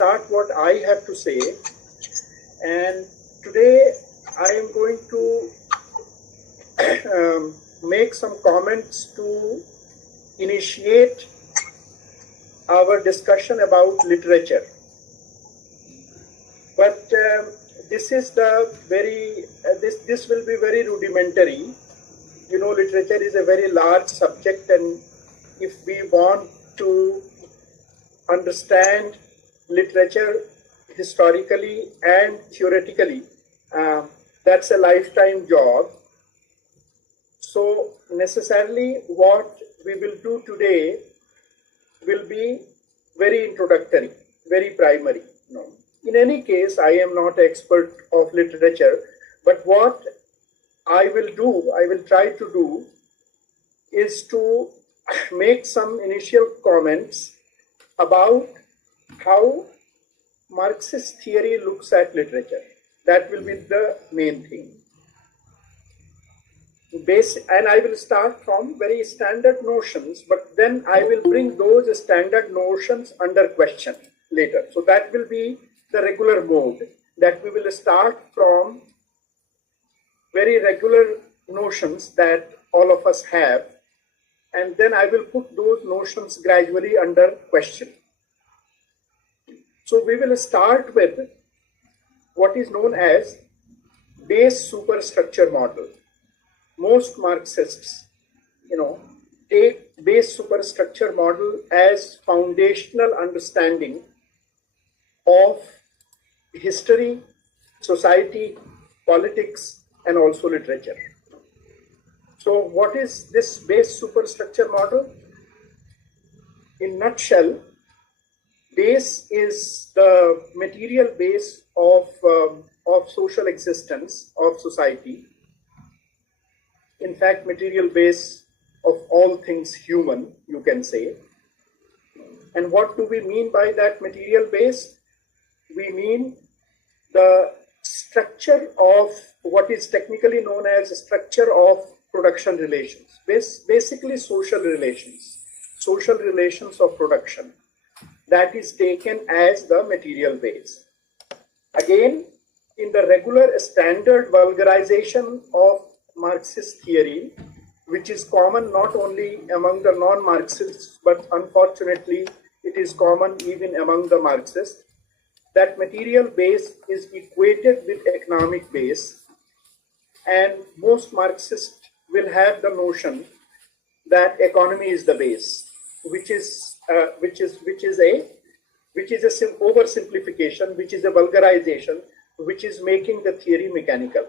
start what I have to say. And today I am going to make some comments to initiate our discussion about literature. But this is the very, this will be very rudimentary. You know, literature is a very large subject, and if we want to understand literature historically and theoretically, that's a lifetime job. So necessarily what we will do today will be very introductory, very primary. In any case, I am not expert of literature, but what I will try to do is to make some initial comments about how Marxist theory looks at literature. That will be the main thing. And I will start from very standard notions, but then I will bring those standard notions under question later. So that will be the regular mode, that we will start from very regular notions that all of us have, and then I will put those notions gradually under question. So we will start with what is known as base superstructure model. Most Marxists, take base superstructure model as foundational understanding of history, society, politics, and also literature. So what is this base superstructure model? In a nutshell, base is the material base of social existence of society. In fact, material base of all things human, you can say. And what do we mean by that material base? We mean the structure of what is technically known as a structure of production relations. Basically social relations of production. That is taken as the material base. Again, in the regular standard vulgarization of Marxist theory, which is common not only among the non-Marxists, but unfortunately it is common even among the Marxists, that material base is equated with economic base, and most Marxists will have the notion that economy is the base, which is a oversimplification, which is a vulgarization, which is making the theory mechanical.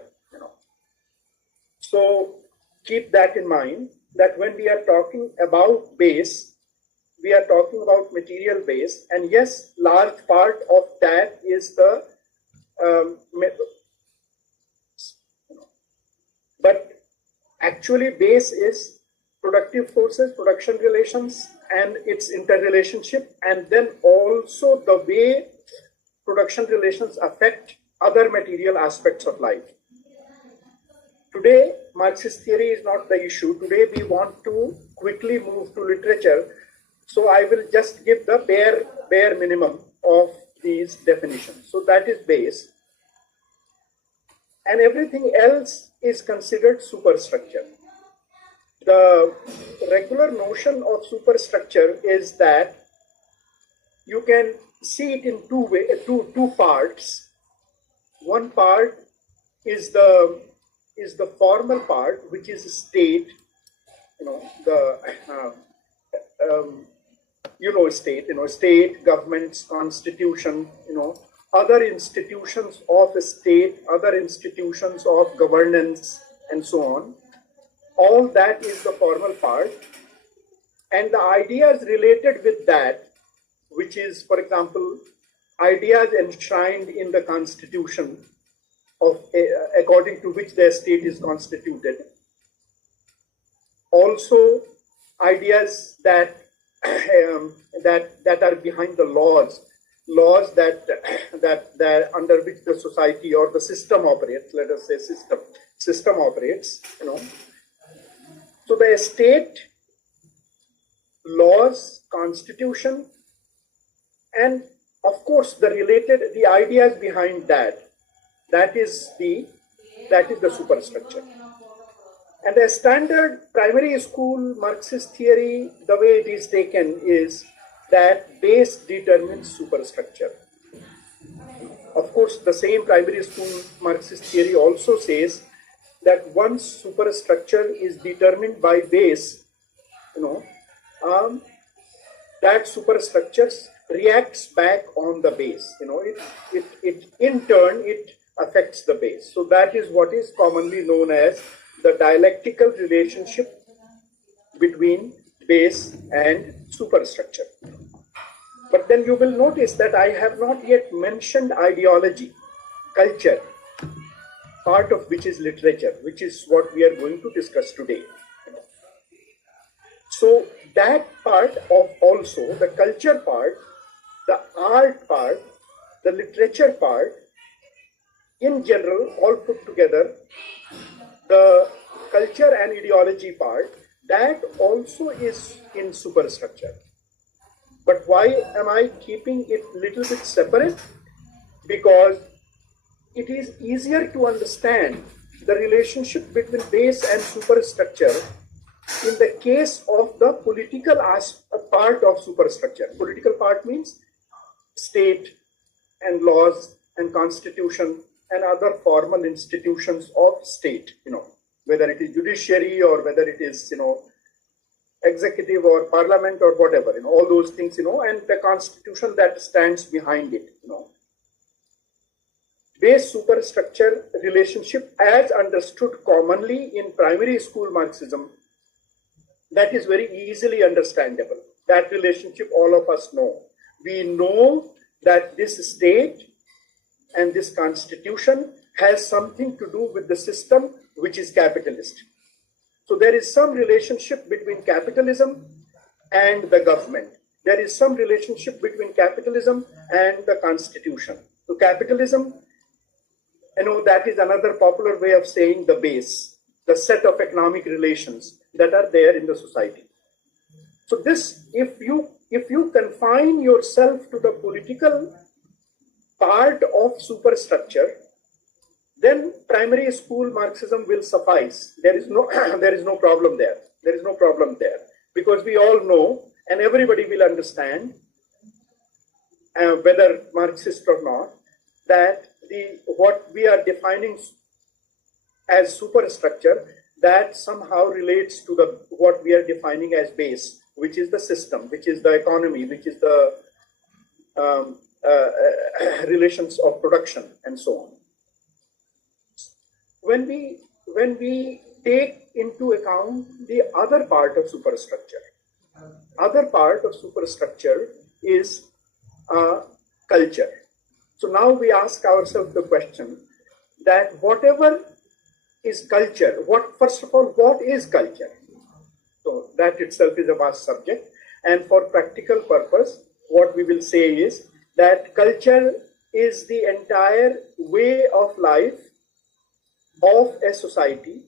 So keep that in mind, that when we are talking about base, we are talking about material base, and yes, large part of that is the but actually base is productive forces, production relations, and its interrelationship, and then also the way production relations affect other material aspects of life. Today, Marxist theory is not the issue. Today, we want to quickly move to literature. So I will just give the bare minimum of these definitions. So that is base. And everything else is considered superstructure. The regular notion of superstructure is that you can see it in two parts. One part is the formal part, which is state, state, governments, constitution, other institutions of a state, other institutions of governance, and so on. All that is the formal part. And the ideas related with that, which is, for example, ideas enshrined in the constitution according to which the state is constituted. Also, ideas that are behind the laws that under which the society or the system operates. Let us say system operates. So the state, laws, constitution, and of course, the ideas behind that is the superstructure. And the standard primary school Marxist theory, the way it is taken is that base determines superstructure. Of course, the same primary school Marxist theory also says that once superstructure is determined by base, that superstructure reacts back on the base. It in turn it affects the base. So that is what is commonly known as the dialectical relationship between base and superstructure. But then you will notice that I have not yet mentioned ideology, culture, part of which is literature, which is what we are going to discuss today. So that part of also the culture part, the art part, the literature part, in general, all put together, the culture and ideology part, that also is in superstructure. But why am I keeping it little bit separate? Because it is easier to understand the relationship between base and superstructure in the case of the political part of superstructure. Political part means state and laws and constitution and other formal institutions of state, whether it is judiciary or whether it is, executive or parliament or whatever, all those things, and the constitution that stands behind it, Base superstructure relationship as understood commonly in primary school Marxism, that is very easily understandable. That relationship all of us know. We know that this state and this constitution has something to do with the system which is capitalist. So there is some relationship between capitalism and the government. There is some relationship between capitalism and the constitution. So capitalism, that is another popular way of saying the base, the set of economic relations that are there in the society. So this, if you confine yourself to the political part of superstructure, then primary school Marxism will suffice. There is no problem there. There is no problem there, because we all know and everybody will understand, whether Marxist or not, that what we are defining as superstructure, that somehow relates to what we are defining as base, which is the system, which is the economy, which is the relations of production and so on. When we take into account the other part of superstructure is culture. So now we ask ourselves the question that whatever is culture, first of all, what is culture? So that itself is a vast subject. And for practical purpose, what we will say is that culture is the entire way of life of a society,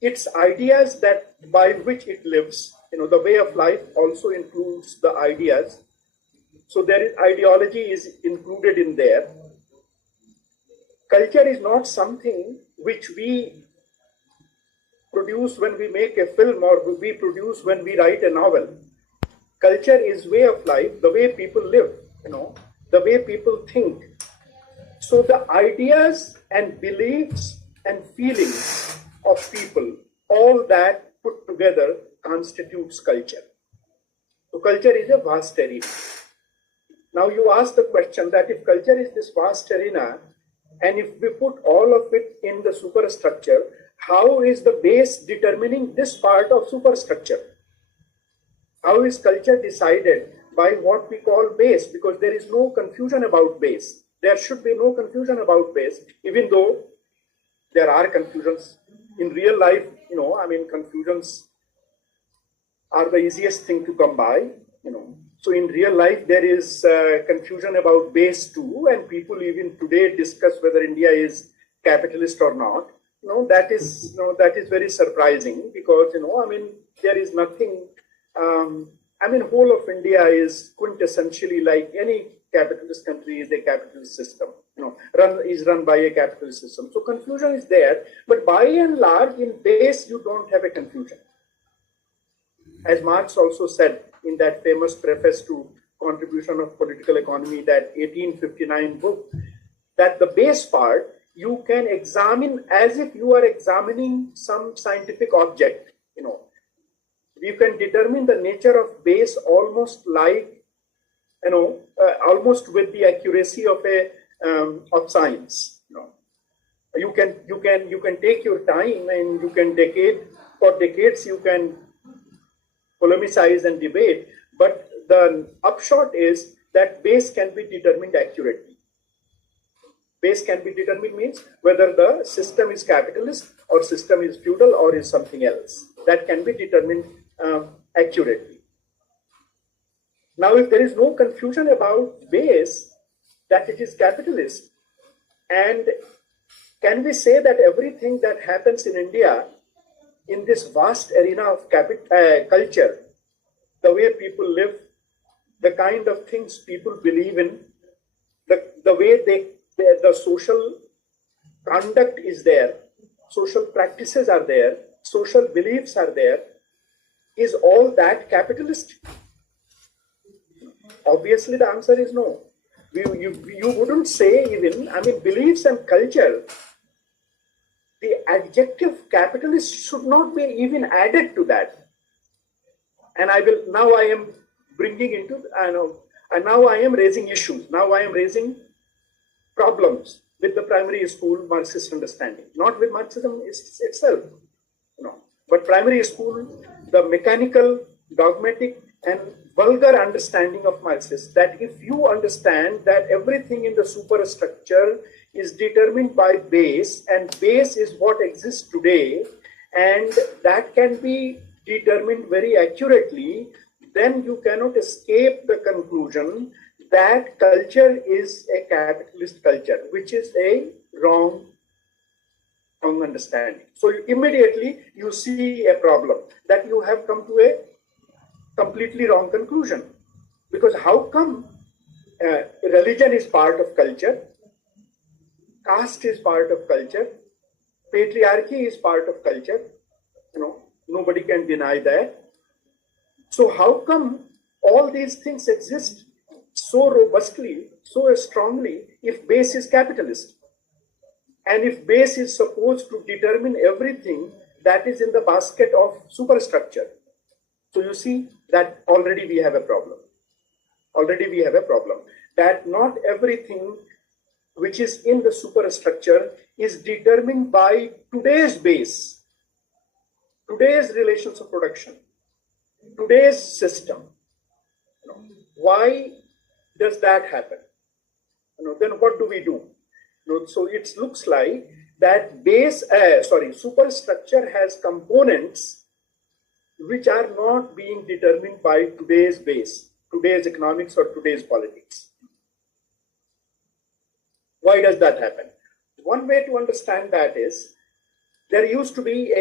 its ideas that by which it lives. The way of life also includes the ideas. So there is ideology is included in there. Culture is not something which we produce when we make a film or we produce when we write a novel. Culture is way of life, the way people live, the way people think. So the ideas and beliefs and feelings of people, all that put together constitutes culture. So culture is a vast arena. Now you ask the question that if culture is this vast arena, and if we put all of it in the superstructure, how is the base determining this part of superstructure? How is culture decided? By what we call base, because there is no confusion about base. There should be no confusion about base, even though there are confusions. In real life, confusions are the easiest thing to come by, So in real life, there is confusion about base too, and people even today discuss whether India is capitalist or not. That is very surprising, because there is nothing I mean, whole of India is quintessentially like any capitalist country is a capitalist system. Run by a capitalist system. So confusion is there, but by and large, in base, you don't have a confusion. As Marx also said in that famous preface to Contribution of Political Economy, that 1859 book, that the base part you can examine as if you are examining some scientific object. You can determine the nature of base almost like, almost with the accuracy of a of science. You can take your time, and you can for decades you can polemicize and debate, but the upshot is that base can be determined accurately. Base can be determined means whether the system is capitalist or system is feudal or is something else. That can be determined accurately. Now, if there is no confusion about base, that it is capitalist, and can we say that everything that happens in India in this vast arena of culture, the way people live, the kind of things people believe in, the way the social conduct is there, social practices are there, social beliefs are there, is all that capitalist? Obviously, the answer is no. You wouldn't say even, I mean, beliefs and culture, the adjective capitalist should not be even added to that. And now I am bringing into, and now I am raising issues. Now I am raising problems with the primary school Marxist understanding, not with Marxism itself. But primary school, the mechanical, dogmatic, and vulgar understanding of Marxists, that if you understand that everything in the superstructure is determined by base, and base is what exists today, and that can be determined very accurately, then you cannot escape the conclusion that culture is a capitalist culture, which is a wrong understanding. So immediately you see a problem, that you have come to a completely wrong conclusion. Because how come religion is part of culture, caste is part of culture, patriarchy is part of culture? Nobody can deny that. So how come all these things exist so robustly, so strongly, if base is capitalist? And if base is supposed to determine everything that is in the basket of superstructure. So you see that already we have a problem. Already we have a problem. That not everything which is in the superstructure is determined by today's base, today's relations of production, today's system. Why does that happen? Then what do we do? So it looks like that superstructure has components which are not being determined by today's base, today's economics or today's politics. Why does that happen? One way to understand that is, there used to be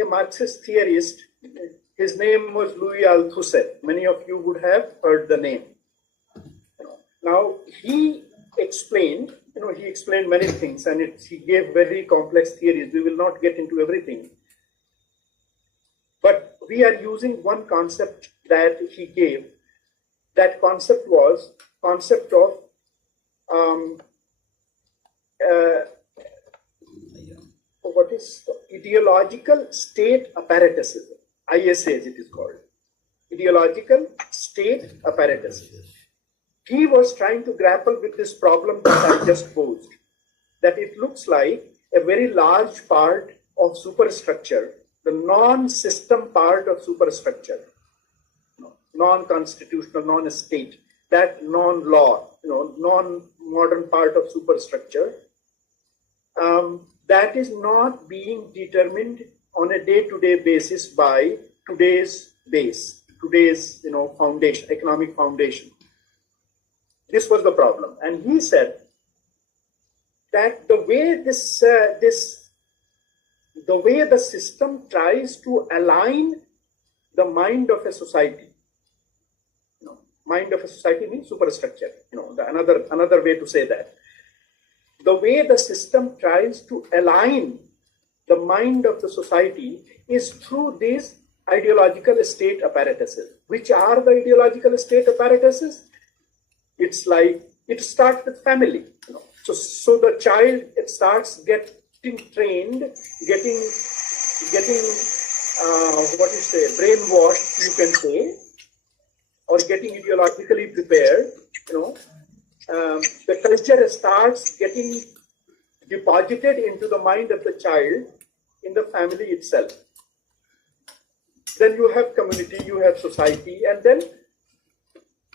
a Marxist theorist. His name was Louis Althusser. Many of you would have heard the name. Now he explained many things, and he gave very complex theories. We will not get into everything. But we are using one concept that he gave. That concept was concept of what is ideological state apparatuses. ISA as it is called. Ideological state apparatus. He was trying to grapple with this problem that I just posed. That it looks like a very large part of superstructure, the non-system part of superstructure, non-constitutional, non-state, that non-law, non-modern part of superstructure, that is not being determined on a day-to-day basis by today's base, today's foundation, economic foundation. This was the problem, and he said that the way the system tries to align the mind of a society. Mind of a society means superstructure. Another way to say that. The way the system tries to align the mind of the society is through these ideological state apparatuses. Which are the ideological state apparatuses? It's like, it starts with family. So the child, it starts getting trained, getting brainwashed, you can say, or getting ideologically prepared. The culture starts getting deposited into the mind of the child in the family itself. Then you have community, you have society, and then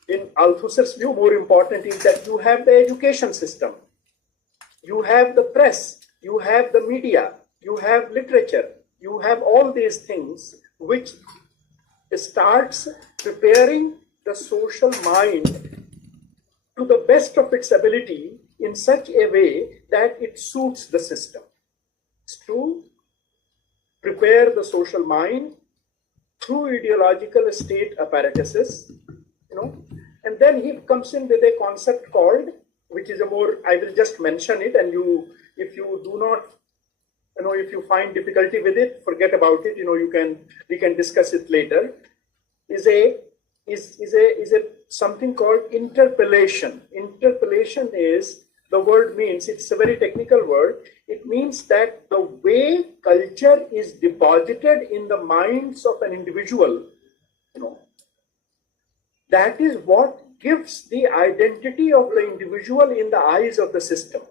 in Althusser's view, more important is that you have the education system, you have the press, you have the media, you have literature, you have all these things which starts preparing the social mind to the best of its ability in such a way that it suits the system. It's to prepare the social mind through ideological state apparatuses, and then he comes in with a concept called, which is a more, I will just mention it, and if you do not, if you find difficulty with it, forget about it. We can discuss it later. Is a something called interpellation. Interpellation is, the word means, it's a very technical word. It means that the way culture is deposited in the minds of an individual, that is what gives the identity of the individual in the eyes of the system.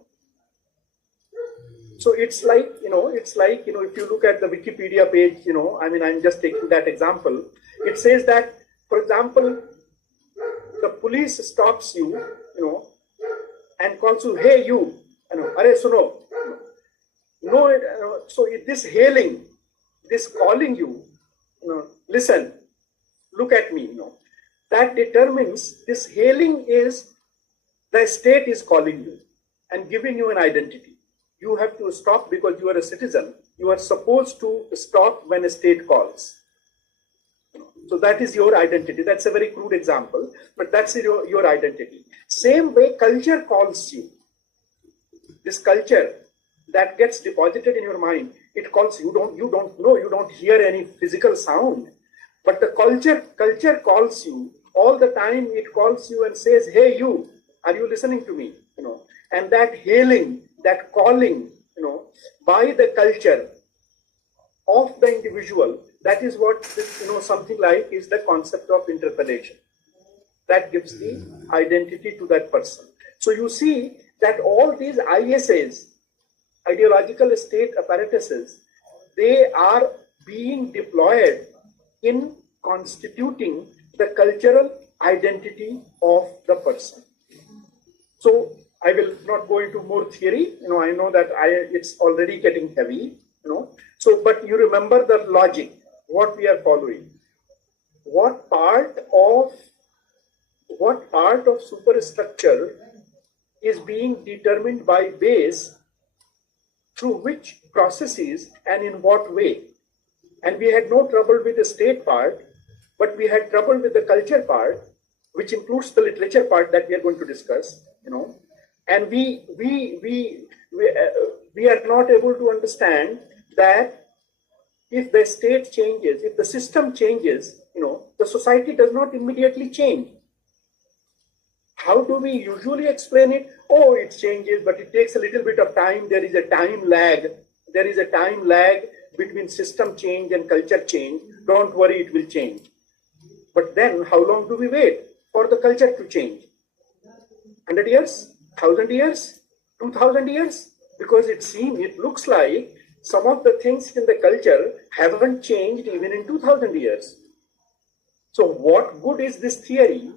So it's like, if you look at the Wikipedia page, I'm just taking that example. It says that, for example, the police stops you, and calls you, hey you, are suno. So this hailing, this calling you, listen, look at me, that determines, this hailing is, the state is calling you and giving you an identity. You have to stop because you are a citizen. You are supposed to stop when a state calls. So that is your identity. That's a very crude example, but that's your identity. Same way culture calls you. This culture that gets deposited in your mind, it calls you. You don't know, you don't hear any physical sound, but the culture calls you all the time. It calls you and says, hey you, are you listening to me? And that hailing, that calling, by the culture of the individual, that is what this, something like is the concept of interpellation. That gives the identity to that person. So you see that all these ISAs, ideological state apparatuses, they are being deployed in constituting the cultural identity of the person. So I will not go into more theory. I know that it's already getting heavy. So, but you remember the logic, what we are following. What part of superstructure is being determined by base, through which processes and in what way. And we had no trouble with the state part, but we had trouble with the culture part, which includes the literature part that we are going to discuss, and we are not able to understand that if the state changes, if the system changes, the society does not immediately change. How do we usually explain it? Oh, it changes, but it takes a little bit of time. There is a time lag. There is a time lag between system change and culture change. Don't worry, it will change. But then how long do we wait for the culture to change? 100 years? 1,000 years? 2,000 years? Because it looks like some of the things in the culture haven't changed even in 2,000 years. So what good is this theory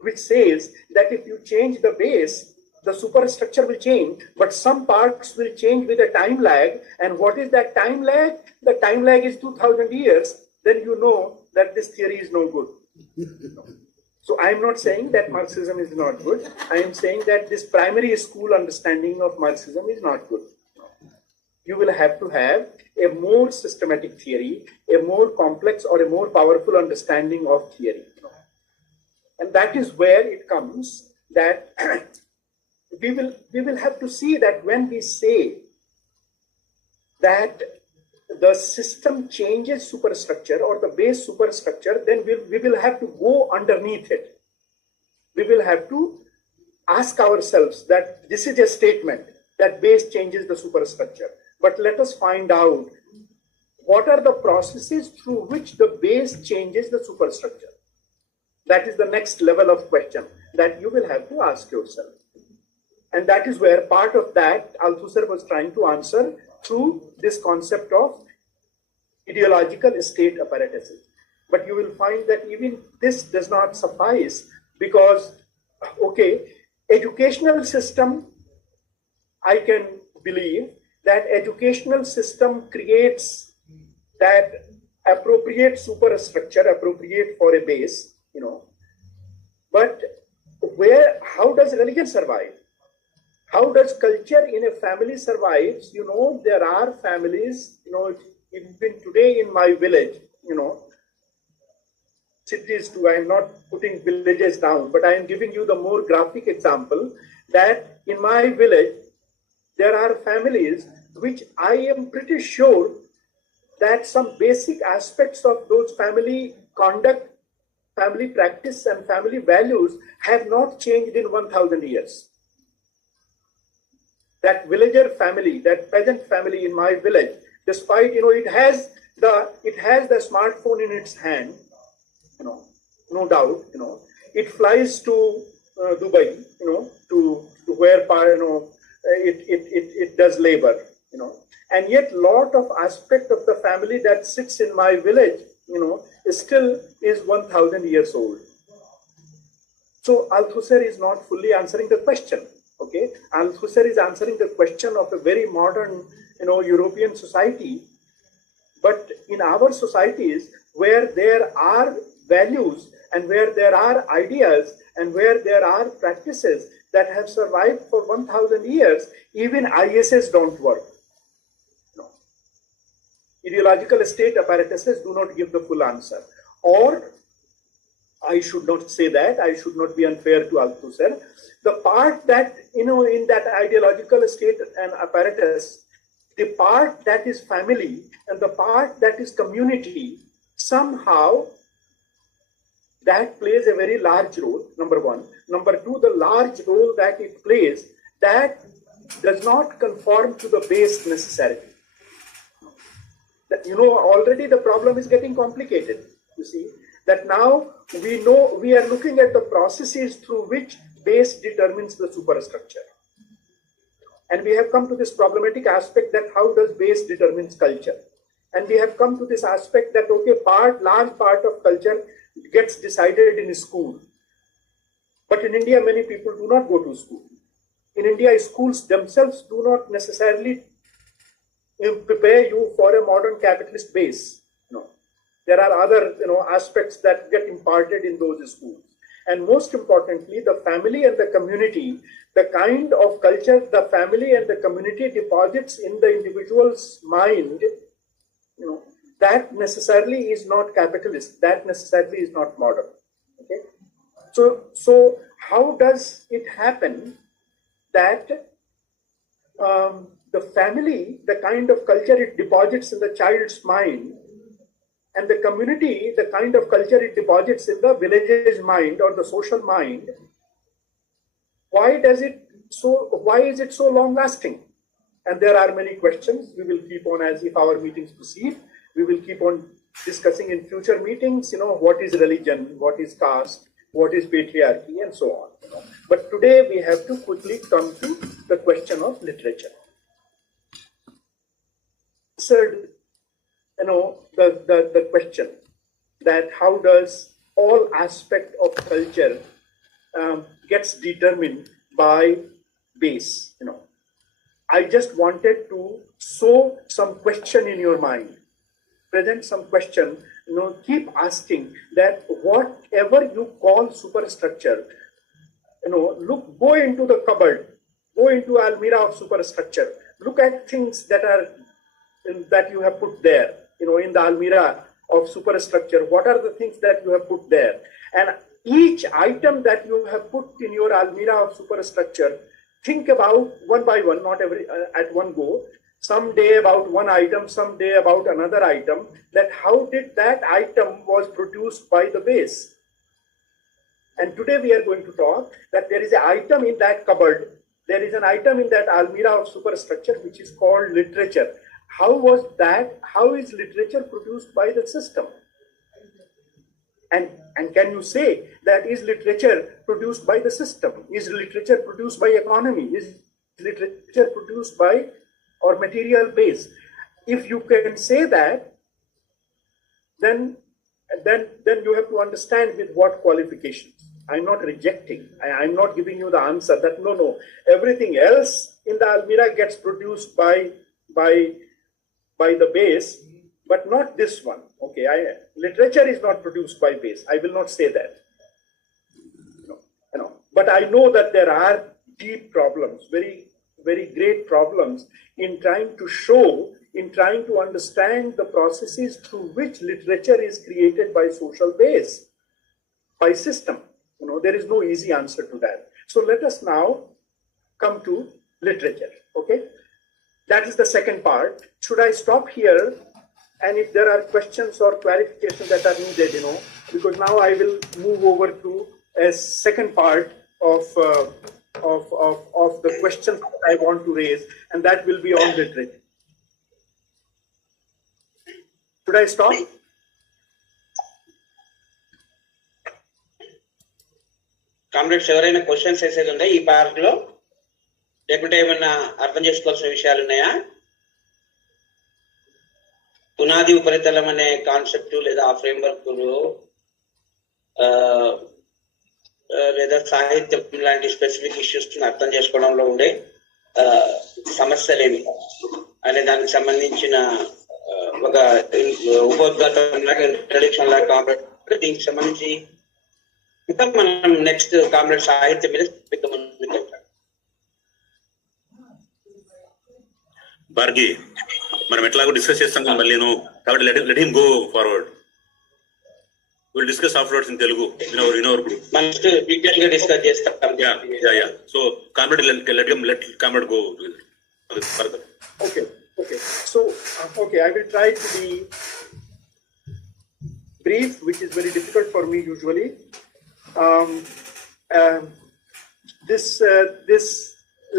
which says that if you change the base, the superstructure will change, but some parts will change with a time lag. And what is that time lag? The time lag is 2,000 years. Then you know that this theory is no good. So I am not saying that Marxism is not good. I am saying that this primary school understanding of Marxism is not good. you will have to have a more systematic theory, a more complex or a more powerful understanding of theory. And that is where it comes that we will have to see that when we say that the system changes superstructure or the base superstructure, then we will have to go underneath it. We will have to ask ourselves that this is a statement that base changes the superstructure. But let us find out what are the processes through which the base changes the superstructure. That is the next level of question that you will have to ask yourself. And that is where part of that Althusser was trying to answer through this concept of ideological state apparatuses. But you will find that even this does not suffice because, okay, educational system, I can believe that educational system creates that appropriate superstructure, appropriate for a base, but how does religion survive? How does culture in a family survives? There are families, even today in my village, cities too, I am not putting villages down, but I am giving you the more graphic example that in my village, there are families which I am pretty sure that some basic aspects of those family conduct, family practice and family values have not changed in 1000 years. That villager family, that peasant family in my village, despite it has the smartphone in its hand, no doubt, it flies to Dubai, to where it does labor, and yet lot of aspect of the family that sits in my village, still is 1000 years old. So Althusser is not fully answering the question. Okay, Althusser is answering the question of a very modern, European society. But in our societies, where there are values and where there are ideas and where there are practices that have survived for 1000 years, even ISS don't work. No. Ideological state apparatuses do not give the full answer. Or, I should not say that, I should not be unfair to Althusser. The part that, in that ideological state and apparatus, the part that is family and the part that is community, somehow that plays a very large role, number one. Number two, the large role that it plays, that does not conform to the base necessarily. Already the problem is getting complicated, you see. That now we are looking at the processes through which base determines the superstructure. And we have come to this problematic aspect that how does base determines culture. And we have come to this aspect that, okay, large part of culture gets decided in school. But in India, many people do not go to school. In India, schools themselves do not necessarily prepare you for a modern capitalist base. There are other aspects that get imparted in those schools. And most importantly, the family and the community, the kind of culture the family and the community deposits in the individual's mind, that necessarily is not capitalist, that necessarily is not modern. Okay? So how does it happen that the family, the kind of culture it deposits in the child's mind, and the community, the kind of culture it deposits in the village's mind or the social mind, why is it so long lasting? And there are many questions. We will keep on, as if our meetings proceed, we will keep on discussing in future meetings, what is religion, what is caste, what is patriarchy, and so on. But today we have to quickly come to the question of literature. Third, the question that how does all aspect of culture gets determined by base. I just wanted to sow some question in your mind, present some question, keep asking that whatever you call superstructure, go into the cupboard, go into almirah of superstructure, look at things that are that you have put there, in the almirah of superstructure. What are the things that you have put there? And each item that you have put in your almirah of superstructure, think about one by one, not every at one go. Some day about one item, some day about another item. That how did that item was produced by the base? And today we are going to talk that there is an item in that cupboard. There is an item in that almirah of superstructure which is called literature. How was that? How is literature produced by the system? And can you say that is literature produced by the system? Is literature produced by economy? Is literature produced by or material base? If you can say that, then you have to understand with what qualifications. I'm not rejecting. I'm not giving you the answer that no, everything else in the almirah gets produced by the base, but not this one. Okay, literature is not produced by base. I will not say that. But I know that there are deep problems, very, very great problems in trying to show, in trying to understand the processes through which literature is created by social base, by system. There is no easy answer to that. So let us now come to literature. Okay, that is the second part. Should I stop here? And if there are questions or clarifications that are needed, because now I will move over to a second part of the questions that I want to raise, and that will be on literature. Should I stop? Comrades ఎవరైనా questions వేసేది ఉందా ఈ part లో, లేకుంటే ఏమన్నా అర్థం చేసుకోవాల్సిన విషయాలు ఉన్నాయా? పునాది ఉపరితలం అనే కాన్సెప్ట్ లేదా ఆ ఫ్రేమ్వర్క్ లేదా సాహిత్యం లాంటి స్పెసిఫిక్ ఇష్యూస్ అర్థం చేసుకోవడంలో ఉండే సమస్యలేమి అనే దానికి సంబంధించిన ఒక ఉపోద్ఘాతం లాగా ఇంట్రడక్షన్ లాగా కాబట్టి దీనికి సంబంధించి ఇంకా మనం నెక్స్ట్ కామ్రేడ్ సాహిత్యం మీద భార్గి మనం ఎట్లాగో డిస్కస్ చేస్తాం కదా మళ్ళీ కాబట్టి let him go forward. Will discuss afterwards in Telugu in our group. మనం డీటెయిల్ గా డిస్కస్ చేస్తాం. Yeah so comrade let comrade go further. Okay. So I will try to be brief, which is very difficult for me usually.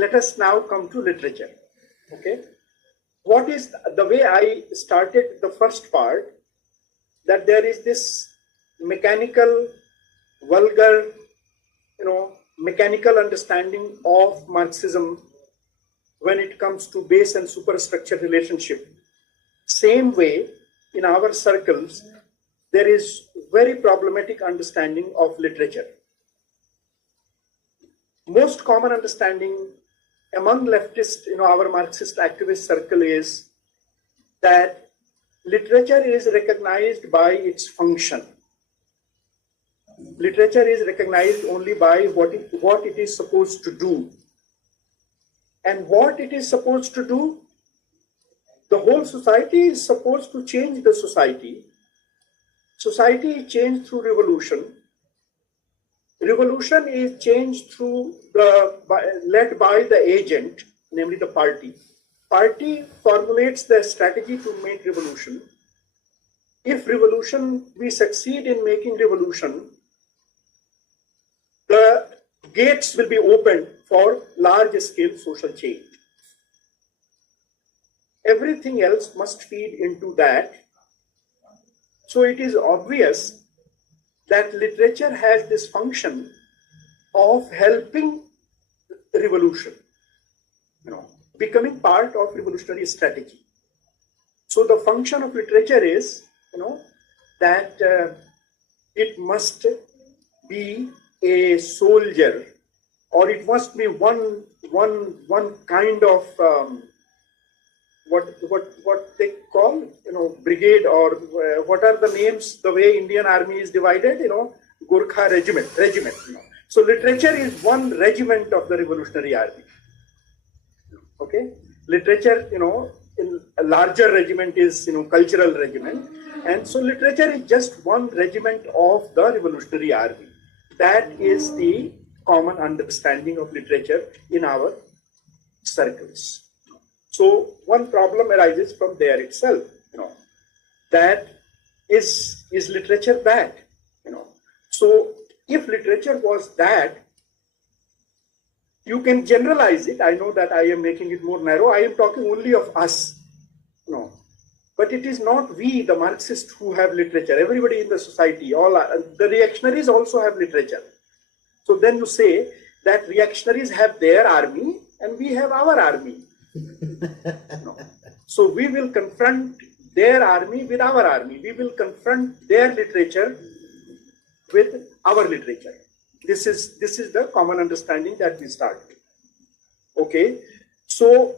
Let us now come to literature. Okay, what is the way I started the first part, that there is this mechanical, vulgar, mechanical understanding of Marxism when it comes to base and superstructure relationship. Same way in our circles there is very problematic understanding of literature. Most common understanding among leftists, our Marxist activist circle, is that literature is recognized by its function. Literature is recognized only by what it is supposed to do. And what it is supposed to do, the whole society is supposed to change the society. Society is changed through revolution. Revolution is changed through led by the agent, namely the party. Party formulates the strategy to make revolution. If we succeed in making revolution, the gates will be opened for large-scale social change. Everything else must feed into that. So it is obvious that literature has this function of helping revolution, becoming part of revolutionary strategy. So the function of literature is, that it must be a soldier, or it must be one kind of what they call, brigade, or what are the names, the way Indian army is divided, Gurkha regiment. So literature is one regiment of the revolutionary army. Okay, literature, in a larger regiment is, cultural regiment. And so literature is just one regiment of the Revolutionary Army. That is the common understanding of literature in our circles. So one problem arises from there itself, that is literature bad? So if literature was that, you can generalize it. I know that I am making it more narrow. I am talking only of us. But it is not we, the Marxists, who have literature. Everybody in the society, the reactionaries also have literature. So then you say that reactionaries have their army and we have our army. So we will confront their army with our army. We will confront their literature with our literature. This is the common understanding that we start with. Okay, so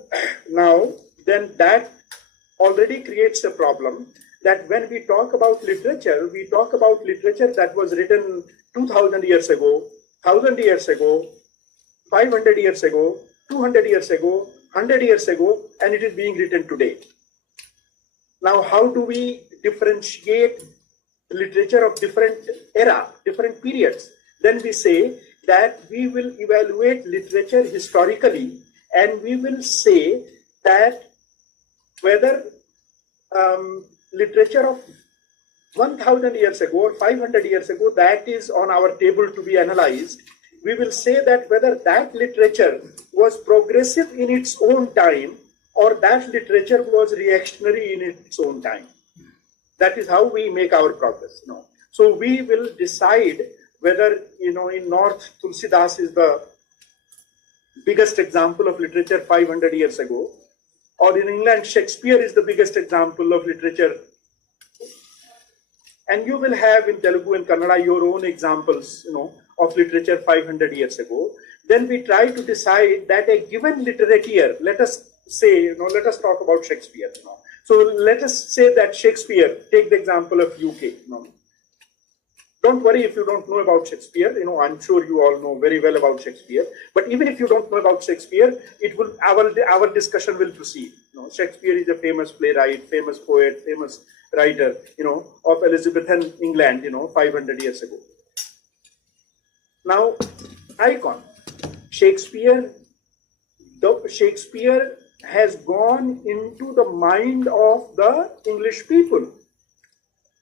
now then that already creates a problem, that when we talk about literature, we talk about literature that was written 2000 years ago, 1000 years ago, 500 years ago, 200 years ago, 100 years ago, and it is being written today. Now, how do we differentiate literature of different era, different periods? Then we say that we will evaluate literature historically, and we will say that whether literature of 1000 years ago or 500 years ago, that is on our table to be analyzed. We will say that whether that literature was progressive in its own time or that literature was reactionary in its own time. That is how we make our progress. So we will decide whether, in North, Tulsidas is the biggest example of literature 500 years ago, or in England, Shakespeare is the biggest example of literature. And you will have in Telugu and Kannada your own examples, of literature 500 years ago. Then we try to decide that a given literature, let us say, let us talk about Shakespeare. So let us say that Shakespeare, take the example of UK. Don't worry if you don't know about Shakespeare. I'm sure you all know very well about Shakespeare. But even if you don't know about Shakespeare, our discussion will proceed. Shakespeare is a famous playwright, famous poet, famous writer, of Elizabethan England, 500 years ago. Now, icon. Shakespeare has gone into the mind of the English people,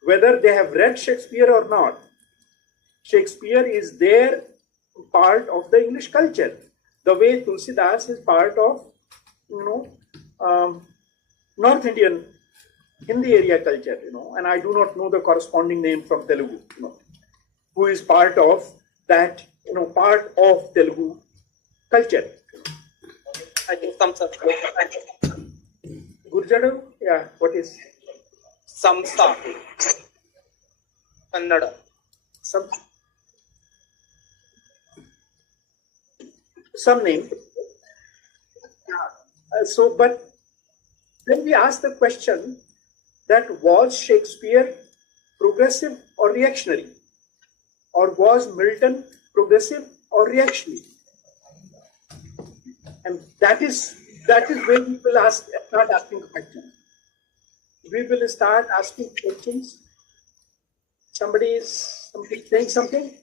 whether they have read Shakespeare or not. Shakespeare is their part of the English culture, the way Tulsidas is part of, North Indian Hindi area culture, and I do not know the corresponding name from Telugu, who is part of that, part of Telugu culture. I think Samsa. Gurjadu? Yeah, what is? Samsa. Kannada. Some name. But then we ask the question that was Shakespeare progressive or reactionary? Or was Milton progressive or reactionary? And that is where we will start asking questions. We will start asking questions. Somebody is saying something?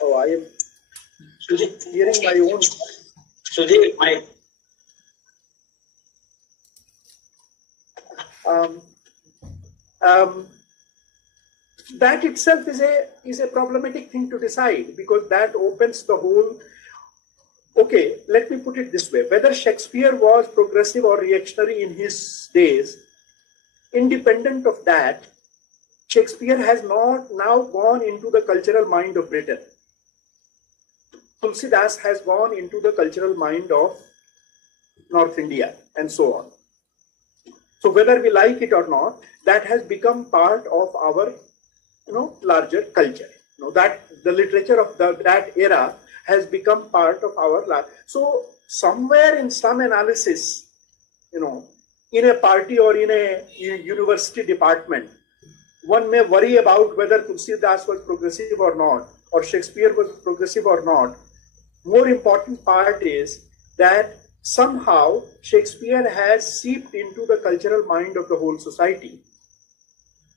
Oh, I am hearing my own. Sudhir, my that itself is a problematic thing to decide, because that opens the whole. Okay, let me put it this way: whether Shakespeare was progressive or reactionary in his days, independent of that, Shakespeare has not now gone into the cultural mind of Britain. Tulsidas has gone into the cultural mind of North India, and so on. So whether we like it or not, that has become part of our, larger culture. That the literature of that era has become part of our life. So somewhere in some analysis, in a party or in a university department, one may worry about whether Tulsidas was progressive or not, or Shakespeare was progressive or not. More important part is that somehow Shakespeare has seeped into the cultural mind of the whole society.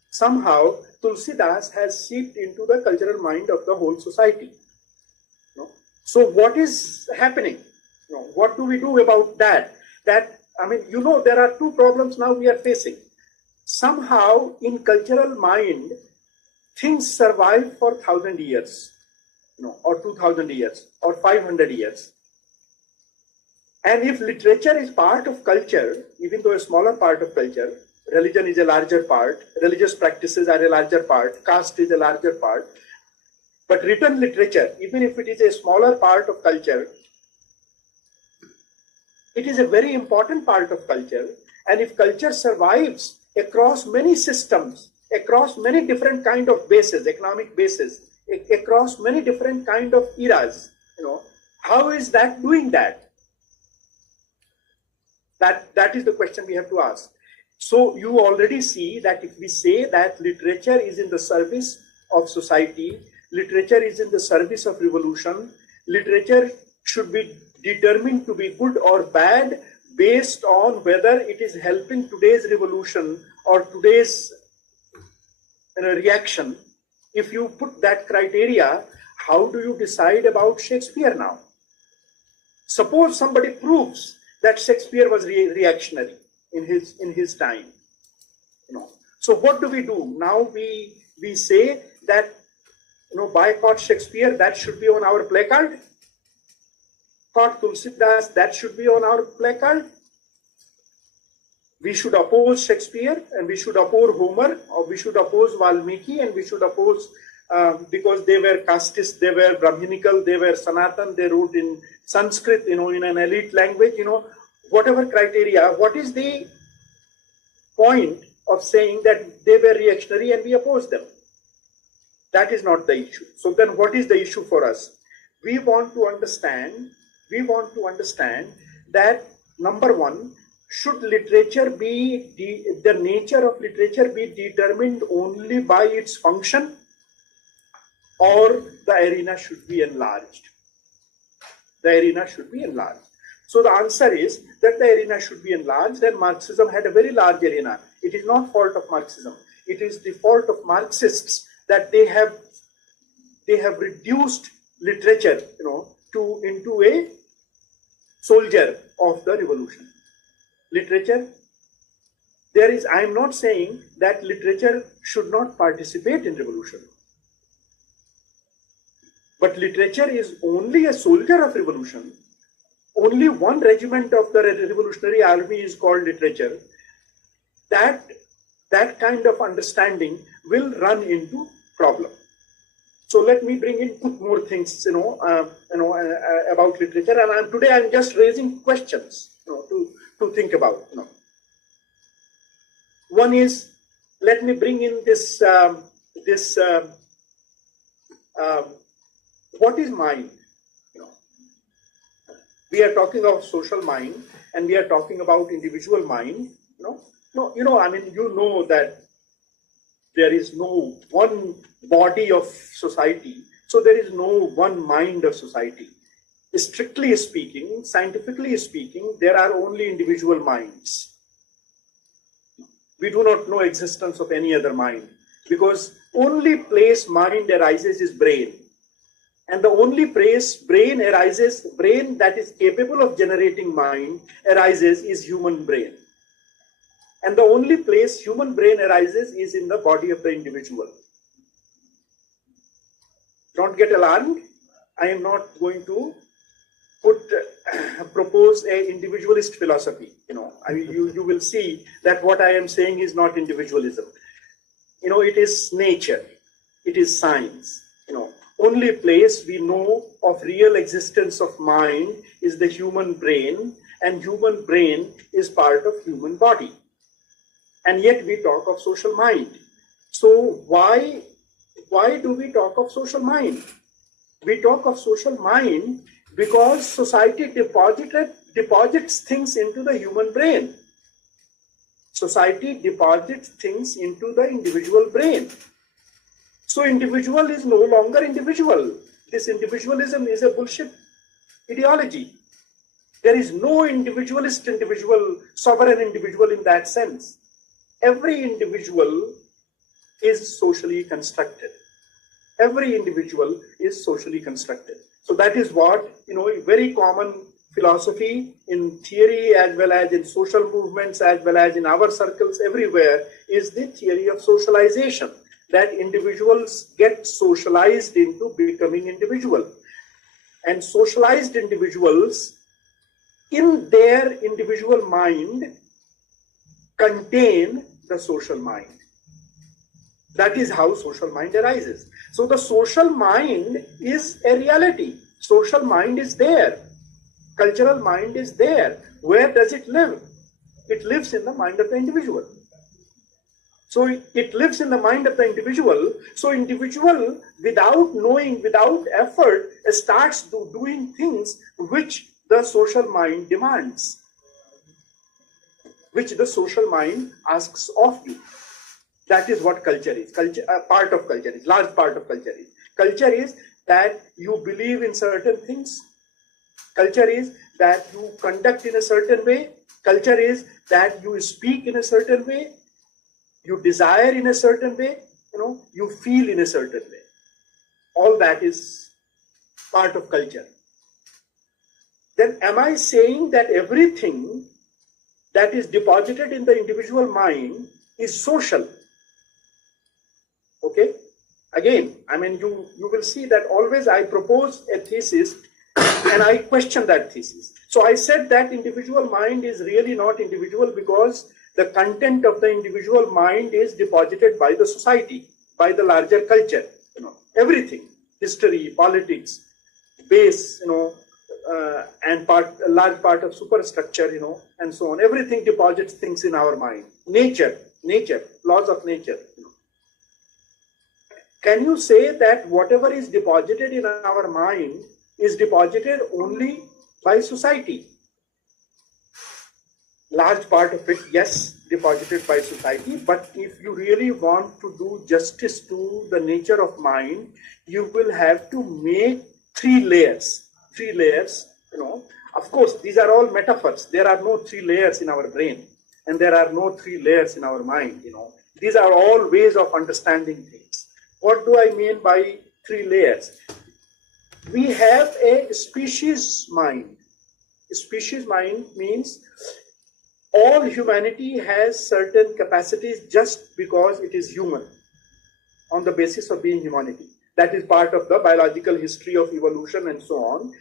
Somehow Tulsidas has seeped into the cultural mind of the whole society. So what is happening? What do we do about that? There are two problems now we are facing. Somehow in cultural mind, things survive for 1,000 years, or 2,000 years, or 500 years. And if literature is part of culture, even though a smaller part of culture, religion is a larger part, religious practices are a larger part, caste is a larger part, but written literature, even if it is a smaller part of culture, it is a very important part of culture. And if culture survives across many systems, across many different kind of bases, economic bases, across many different kind of eras, how is that doing that? That is the question we have to ask. So you already see that if we say that literature is in the service of society, literature is in the service of revolution, literature should be determined to be good or bad based on whether it is helping today's revolution or today's reaction. If you put that criteria, how do you decide about Shakespeare now? Suppose somebody proves that Shakespeare was reactionary in his time. So what do we do? Now we say that boycott Shakespeare, that should be on our placard. Boycott Tulsidas, that should be on our placard. We should oppose Shakespeare and we should oppose Homer, or we should oppose Valmiki, and we should oppose because they were casteist, they were Brahminical, they were Sanatan, they wrote in Sanskrit, in an elite language, whatever criteria. What is the point of saying that they were reactionary and we oppose them? That is not the issue. So then what is the issue for us? We want to understand that, number one, should literature be, the nature of literature be determined only by its function, or the arena should be enlarged? The arena should be enlarged. So the answer is that the arena should be enlarged, and Marxism had a very large arena. It is not fault of Marxism. It is the fault of Marxists that they have reduced literature, into a soldier of the revolution. Literature, I am not saying that literature should not participate in revolution. But literature is only a soldier of revolution. Only one regiment of the revolutionary army is called literature. That kind of understanding will run into problem. So let me bring in two more things, about literature. And today I'm just raising questions, to think about. One is, let me bring in this. What is mind? We are talking of social mind, and we are talking about individual mind. That there is no one body of society, so there is no one mind of society. Strictly speaking, scientifically speaking, there are only individual minds. We do not know existence of any other mind, because only place mind arises is brain. And the only place brain that is capable of generating mind arises is human brain. And the only place human brain arises is in the body of the individual. Don't get alarmed. I am not going to propose a individualist philosophy. You will see that what I am saying is not individualism. It is nature. It is science. Only place we know of real existence of mind is the human brain, and human brain is part of human body. And yet we talk of social mind. So why do we talk of social mind? We talk of social mind because society deposits things into the human brain. Society deposits things into the individual brain. So individual is no longer individual. This individualism is a bullshit ideology. There is no individualist individual, sovereign individual in that sense. Every individual is socially constructed. Every individual is socially constructed. So that is what, a very common philosophy in theory as well as in social movements as well as in our circles everywhere is the theory of socialization, that individuals get socialized into becoming individual. And socialized individuals in their individual mind contain the social mind. That is how social mind arises. So the social mind is a reality. Social mind is there. Cultural mind is there. Where does it live? It lives in the mind of the individual. So it lives in the mind of the individual. So individual, without knowing, without effort, starts doing things which the social mind demands, which the social mind asks of you. That is what culture is. Culture, part of culture is, large part of culture is. Culture is that you believe in certain things. Culture is that you conduct in a certain way. Culture is that you speak in a certain way. You desire in a certain way. You feel in a certain way. All that is part of culture. Then am I saying that everything that is deposited in the individual mind is social? Okay? Again, you will see that always I propose a thesis and I question that thesis. So I said that individual mind is really not individual because the content of the individual mind is deposited by the society, by the larger culture. Everything, history, politics, base, and a large part of superstructure, and so on. Everything deposits things in our mind. Nature, laws of nature. Can you say that whatever is deposited in our mind is deposited only by society? Large part of it, yes, deposited by society. But if you really want to do justice to the nature of mind, you will have to make three layers. Of course, these are all metaphors. There are no three layers in our brain, and there are no three layers in our mind. These are all ways of understanding things. What do I mean by three layers? We have a species mind. A species mind means all humanity has certain capacities just because it is human, on the basis of being humanity. That is part of the biological history of evolution and so on.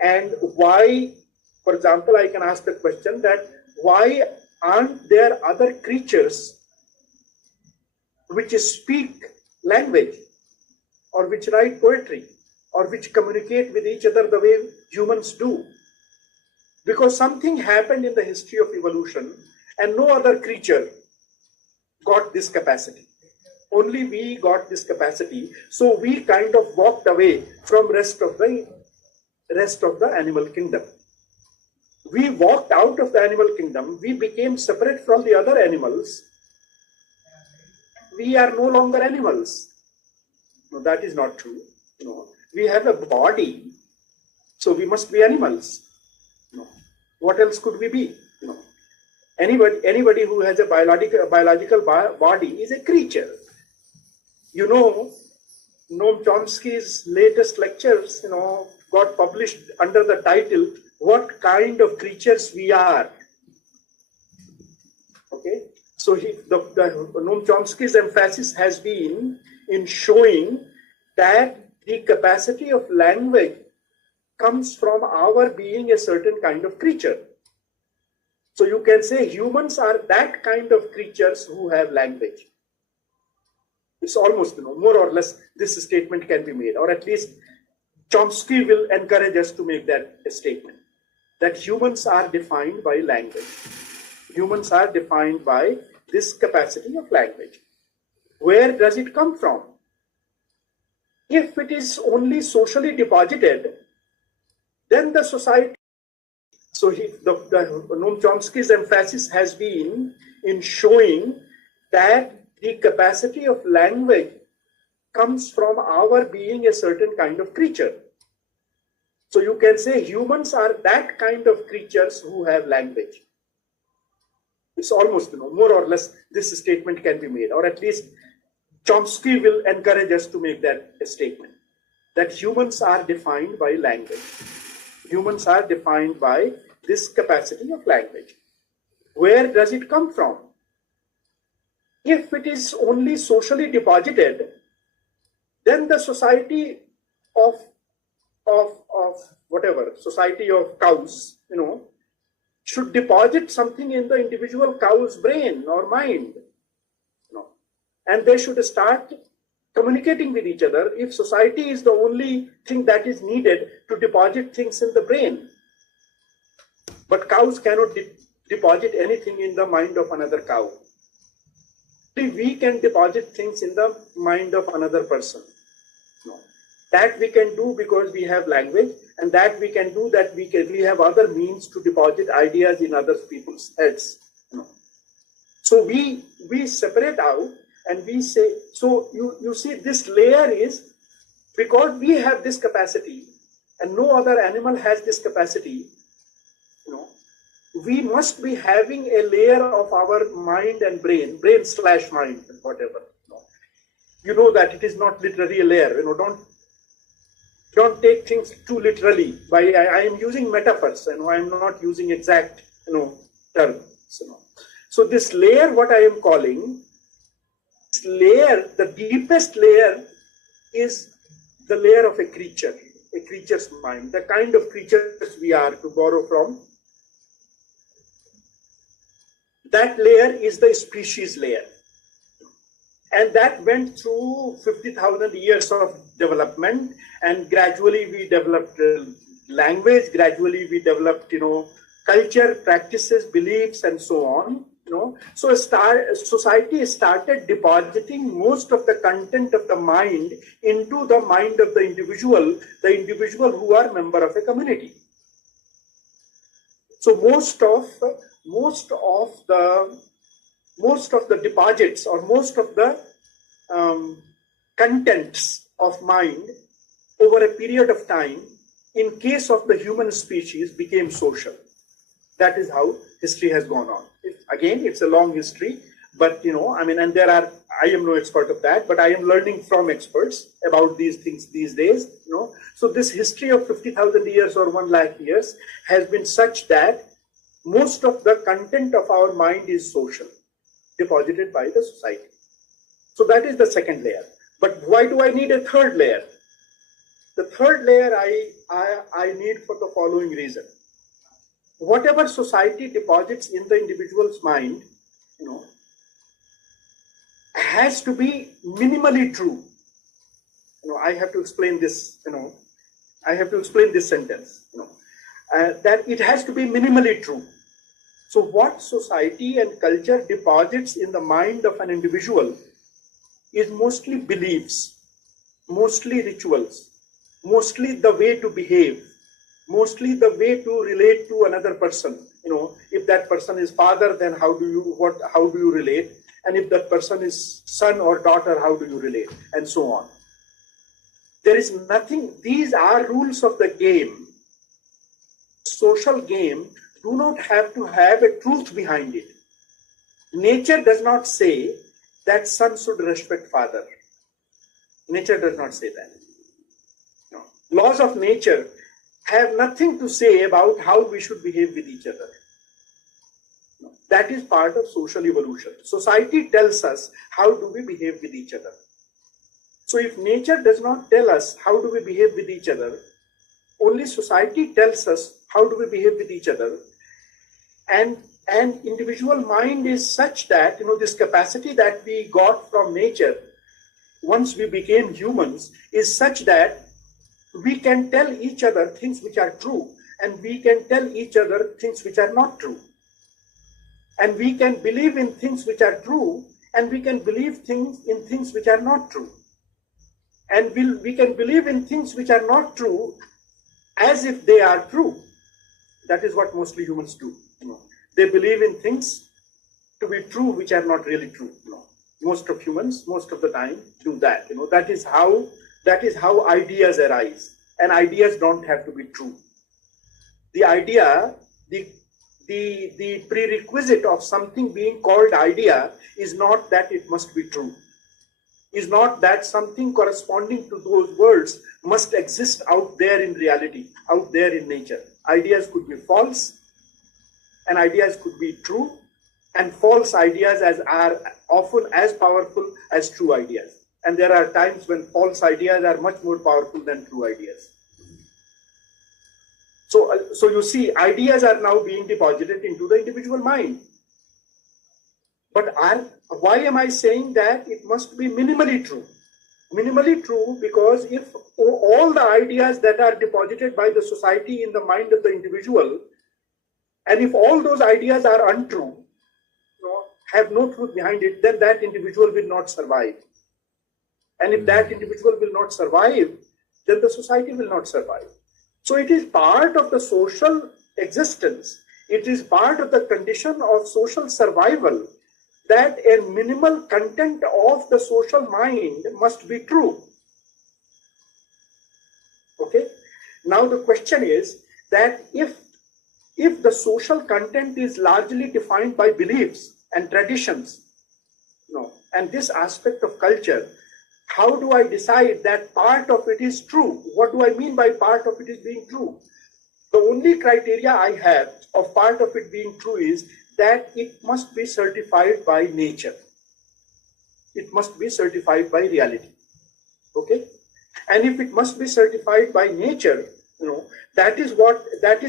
And why, for example, I can ask the question that why aren't there other creatures which speak language, or which write poetry, or which communicate with each other the way humans do? Because something happened in the history of evolution and no other creature got this capacity. Only we got this capacity. So we kind of walked away from rest of the animal kingdom. We walked out of the animal kingdom. We became separate from the other animals. We are no longer animals. No, that is not true. We have a body, so we must be animals. What else could we be? Anybody who has a biological body is a creature. Noam Chomsky's latest lectures, got published under the title, "What Kind of Creatures We Are." Okay, so Noam Chomsky's emphasis has been in showing that the capacity of language comes from our being a certain kind of creature. So you can say humans are that kind of creatures who have language. It's almost, more or less, this statement can be made, or at least Chomsky will encourage us to make that statement, that humans are defined by language. Humans are defined by this capacity of language. Where does it come from? If it is only socially deposited, then the society. So Noam Chomsky's emphasis has been in showing that the capacity of language comes from our being a certain kind of creature. So you can say humans are that kind of creatures who have language. It's almost, more or less this statement can be made, or at least Chomsky will encourage us to make that statement, that humans are defined by language. Humans are defined by this capacity of language. Where does it come from? If it is only socially deposited, then the society of whatever, society of cows, should deposit something in the individual cow's brain or mind. And they should start communicating with each other if society is the only thing that is needed to deposit things in the brain. But cows cannot deposit anything in the mind of another cow. We can deposit things in the mind of another person. That we can do because we have language, and that we can do that we have other means to deposit ideas in other people's heads. So we separate out and we say, so you see, this layer is because we have this capacity and no other animal has this capacity, we must be having a layer of our mind and brain/mind, whatever. You know that it is not literally a layer. Don't take things too literally. I am using metaphors, I am not using exact, terms. So this layer, what I am calling, this layer, the deepest layer is the layer of a creature's mind, the kind of creatures we are, to borrow from. That layer is the species layer. And that went through 50,000 years of development, and gradually we developed language, gradually we developed, culture, practices, beliefs, and so on. So society started depositing most of the content of the mind into the mind of the individual who are member of a community. So most of the deposits, or most of the contents of mind over a period of time, in case of the human species, became social. That is how history has gone on. Again, it's a long history, but and I am no expert of that, but I am learning from experts about these things these days. So this history of 50,000 years or 1 lakh years has been such that most of the content of our mind is social, deposited by the society. So that is the second layer. But why do I need a third layer? The third layer I need for the following reason. Whatever society deposits in the individual's mind, has to be minimally true. I have to explain this, I have to explain this sentence, that it has to be minimally true. So what society and culture deposits in the mind of an individual is mostly beliefs, mostly rituals, mostly the way to behave, mostly the way to relate to another person. If that person is father, then how do you relate? And if that person is son or daughter, how do you relate? And so on. There is nothing, these are rules of the game. Social game do not have to have a truth behind it. Nature does not say that son should respect father. Nature does not say that. No. Laws of nature have nothing to say about how we should behave with each other. No. That is part of social evolution. Society tells us how do we behave with each other. So if nature does not tell us how do we behave with each other, only society tells us how do we behave with each other. And individual mind is such that, this capacity that we got from nature once we became humans is such that we can tell each other things which are true, and we can tell each other things which are not true. And we can believe in things which are true, and we can believe in things which are not true. And we can believe in things which are not true as if they are true. That is what mostly humans do. They believe in things to be true which are not really true. Most of humans, most of the time, do that. That is how ideas arise. and ideas don't have to be true. The idea, the prerequisite of something being called idea is not that it must be true. Is not that something corresponding to those words must exist out there in reality, out there in nature. Ideas could be false, and ideas could be true, and false ideas are often as powerful as true ideas. And there are times when false ideas are much more powerful than true ideas. So you see, ideas are now being deposited into the individual mind. But why am I saying that it must be minimally true? Minimally true because if all the ideas that are deposited by the society in the mind of the individual, and if all those ideas are untrue, have no truth behind it, then that individual will not survive. And if that individual will not survive, then the society will not survive. So it is part of the social existence. It is part of the condition of social survival that a minimal content of the social mind must be true. Okay? Now the question is that if the social content is largely defined by beliefs and traditions, and this aspect of culture, how do I decide that part of it is true? What do I mean by part of it is being true? The only criteria I have of part of it being true is that it must be certified by nature. It must be certified by reality. Okay? And if it must be certified by nature, that is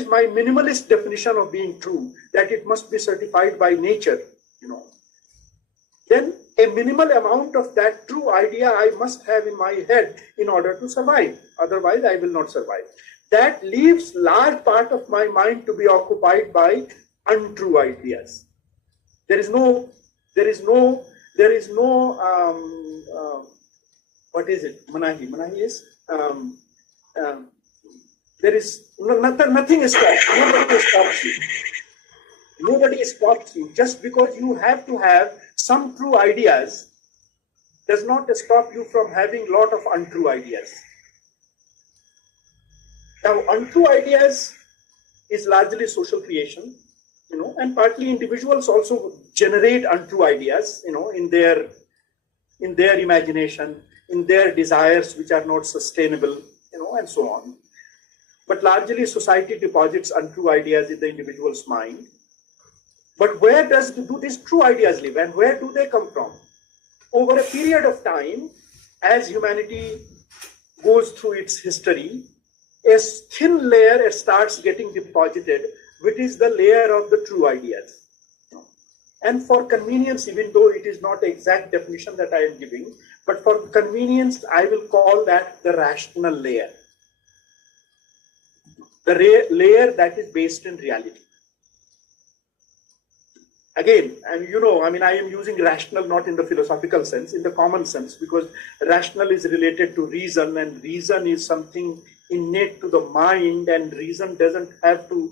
my minimalist definition of being true, that it must be certified by nature, then a minimal amount of that true idea I must have in my head in order to survive. Otherwise, I will not survive. That leaves large part of my mind to be occupied by untrue ideas. There is no, what is it? Manahi. Manahi is, there is, nothing is stopped. Nobody stops you. Nobody stops you. Just because you have to have some true ideas does not stop you from having a lot of untrue ideas. Now, untrue ideas is largely social creation, and partly individuals also generate untrue ideas, in their imagination, in their desires which are not sustainable, and so on. But largely society deposits untrue ideas in the individual's mind. But where do these true ideas live, and where do they come from? Over a period of time, as humanity goes through its history, a thin layer starts getting deposited, which is the layer of the true ideas. And for convenience, even though it is not the exact definition that I am giving, but for convenience, I will call that the rational layer. The layer that is based in reality. Again, and I am using rational not in the philosophical sense, in the common sense, because rational is related to reason, and reason is something innate to the mind, and reason doesn't have to,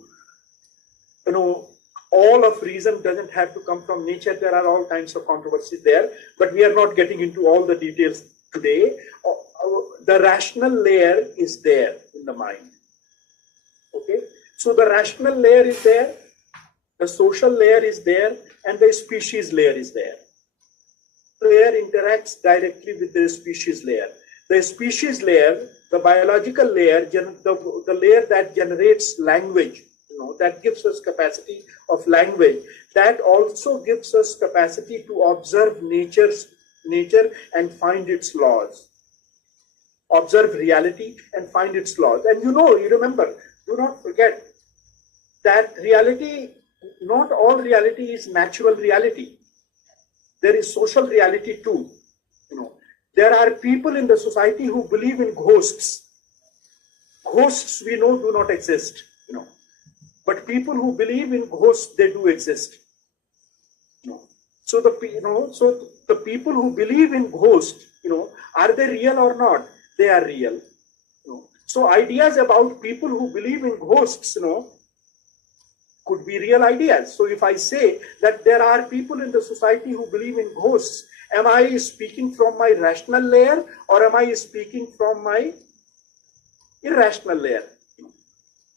all of reason doesn't have to come from nature. There are all kinds of controversies there, but we are not getting into all the details today. The rational layer is there in the mind. Okay, so the rational layer is there, the social layer is there, and the species layer is there. The layer interacts directly with the species layer. The species layer, the biological layer, the layer that generates language, that gives us capacity of language, that also gives us capacity to observe nature and find its laws. Observe reality and find its laws. And you remember, do not forget that reality, not all reality is natural reality. There is social reality too. There are people in the society who believe in ghosts. Ghosts we know do not exist. But people who believe in ghosts, they do exist. So the people who believe in ghosts, are they real or not? They are real. So ideas about people who believe in ghosts, could be real ideas. So if I say that there are people in the society who believe in ghosts, am I speaking from my rational layer, or am I speaking from my irrational layer.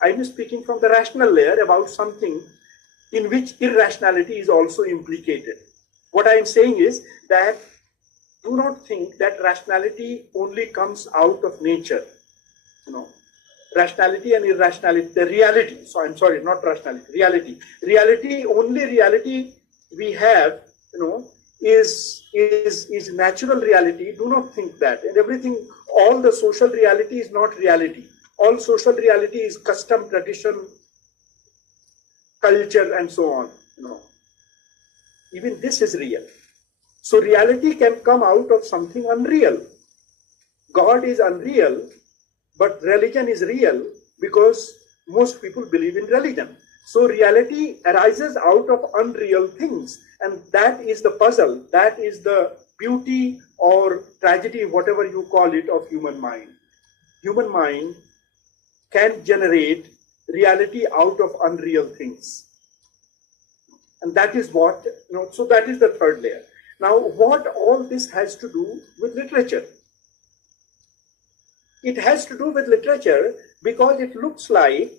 I am speaking from the rational layer about something in which irrationality is also implicated. What I am saying is that do not think that rationality only comes out of nature. Rationality and irrationality, the reality. So I'm sorry, not rationality, reality. Only reality we have, is natural reality. Do not think that. And everything, all the social reality is not reality. All social reality is custom, tradition, culture, and so on. Even this is real. So reality can come out of something unreal. God is unreal, but religion is real because most people believe in religion. So reality arises out of unreal things, and that is the puzzle, that is the beauty or tragedy, whatever you call it, of human mind. Human mind can generate reality out of unreal things. And that is what, so that is the third layer. Now, what all this has to do with literature? It has to do with literature because it looks like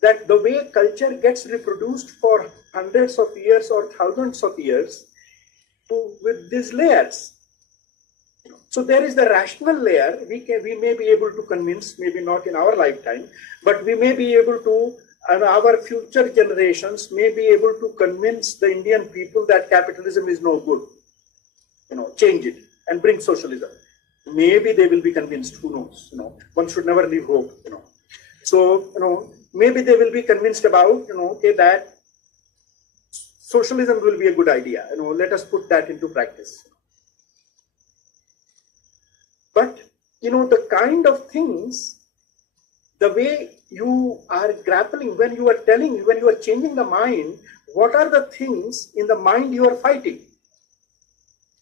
that the way culture gets reproduced for hundreds of years or thousands of years with these layers. So there is the rational layer. We may be able to convince, maybe not in our lifetime, but we may be able to, and our future generations may be able to convince the Indian people that capitalism is no good. Change it and bring socialism. Maybe they will be convinced. Who knows? One should never leave hope. So maybe they will be convinced about that socialism will be a good idea. Let us put that into practice. But the kind of things, the way you are grappling, when you are changing the mind, what are the things in the mind you are fighting?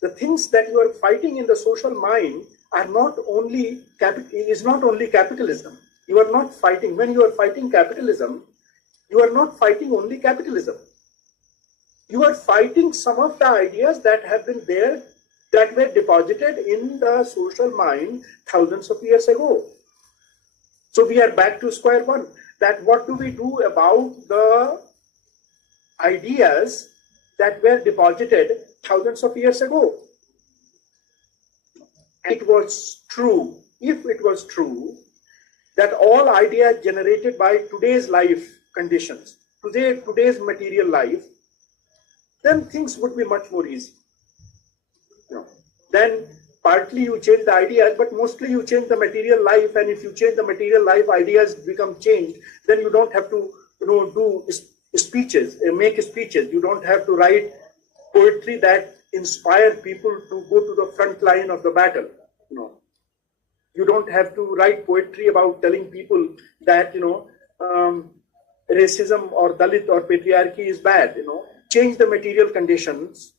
The things that you are fighting in the social mind are not only capitalism. You are not fighting, when you are fighting capitalism, you are not fighting only capitalism. You are fighting some of the ideas that have been there, that were deposited in the social mind thousands of years ago. So we are back to square one, that what do we do about the ideas that were deposited thousands of years ago? It was true, if it was true, that all ideas generated by today's life conditions, today's material life, then things would be much more easy. Then partly you change the ideas, but mostly you change the material life, and if you change the material life, ideas become changed, then you don't have to do speeches, make speeches. You don't have to write poetry that inspire people to go to the front line of the battle. You don't have to write poetry about telling people that racism or Dalit or patriarchy is bad. Change the material conditions,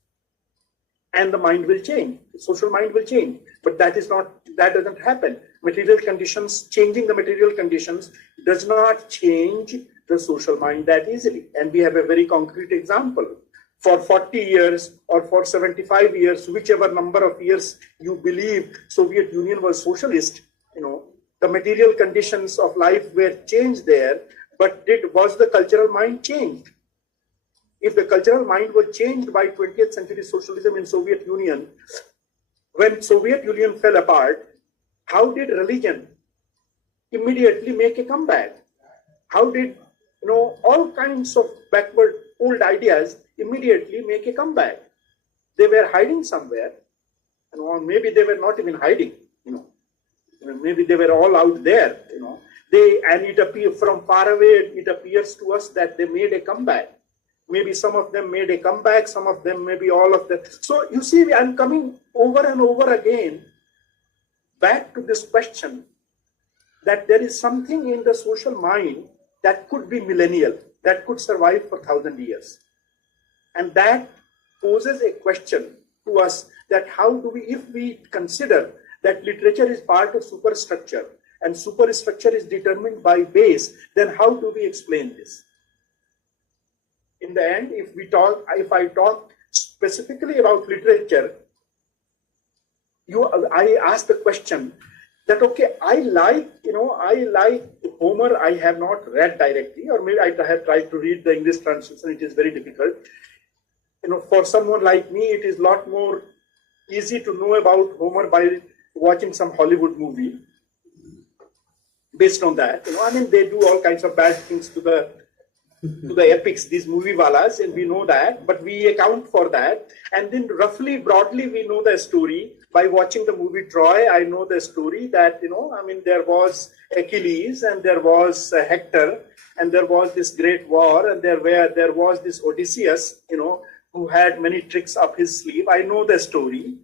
and the mind will change. The social mind will change. But that doesn't happen. Material conditions, changing the material conditions does not change the social mind that easily. And we have a very concrete example. For 40 years or for 75 years, whichever number of years you believe Soviet Union was socialist, the material conditions of life were changed there, but was the cultural mind changed? If the cultural mind was changed by 20th century socialism in Soviet Union, when Soviet Union fell apart, how did religion immediately make a comeback? How did all kinds of backward old ideas immediately make a comeback? They were hiding somewhere, or maybe they were not even hiding. Maybe they were all out there. And it appears from far away. It appears to us that they made a comeback. Maybe some of them made a comeback. Some of them, maybe all of them. So you see, I'm coming over and over again back to this question that there is something in the social mind that could be millennial, that could survive for 1,000 years. And that poses a question to us that how do we, if we consider that literature is part of superstructure and superstructure is determined by base, then how do we explain this? In the end, if I talk specifically about literature, I ask the question, that, okay, I like Homer. I have not read directly, or maybe I have tried to read the English translation. It is very difficult. For someone like me, it is a lot more easy to know about Homer by watching some Hollywood movie. Based on that, they do all kinds of bad things to the epics, these movie walas, and we know that, but we account for that. And then roughly, broadly, we know the story by watching the movie Troy. I know the story that, there was Achilles and there was Hector and there was this great war, and there was this Odysseus, who had many tricks up his sleeve. I know the story,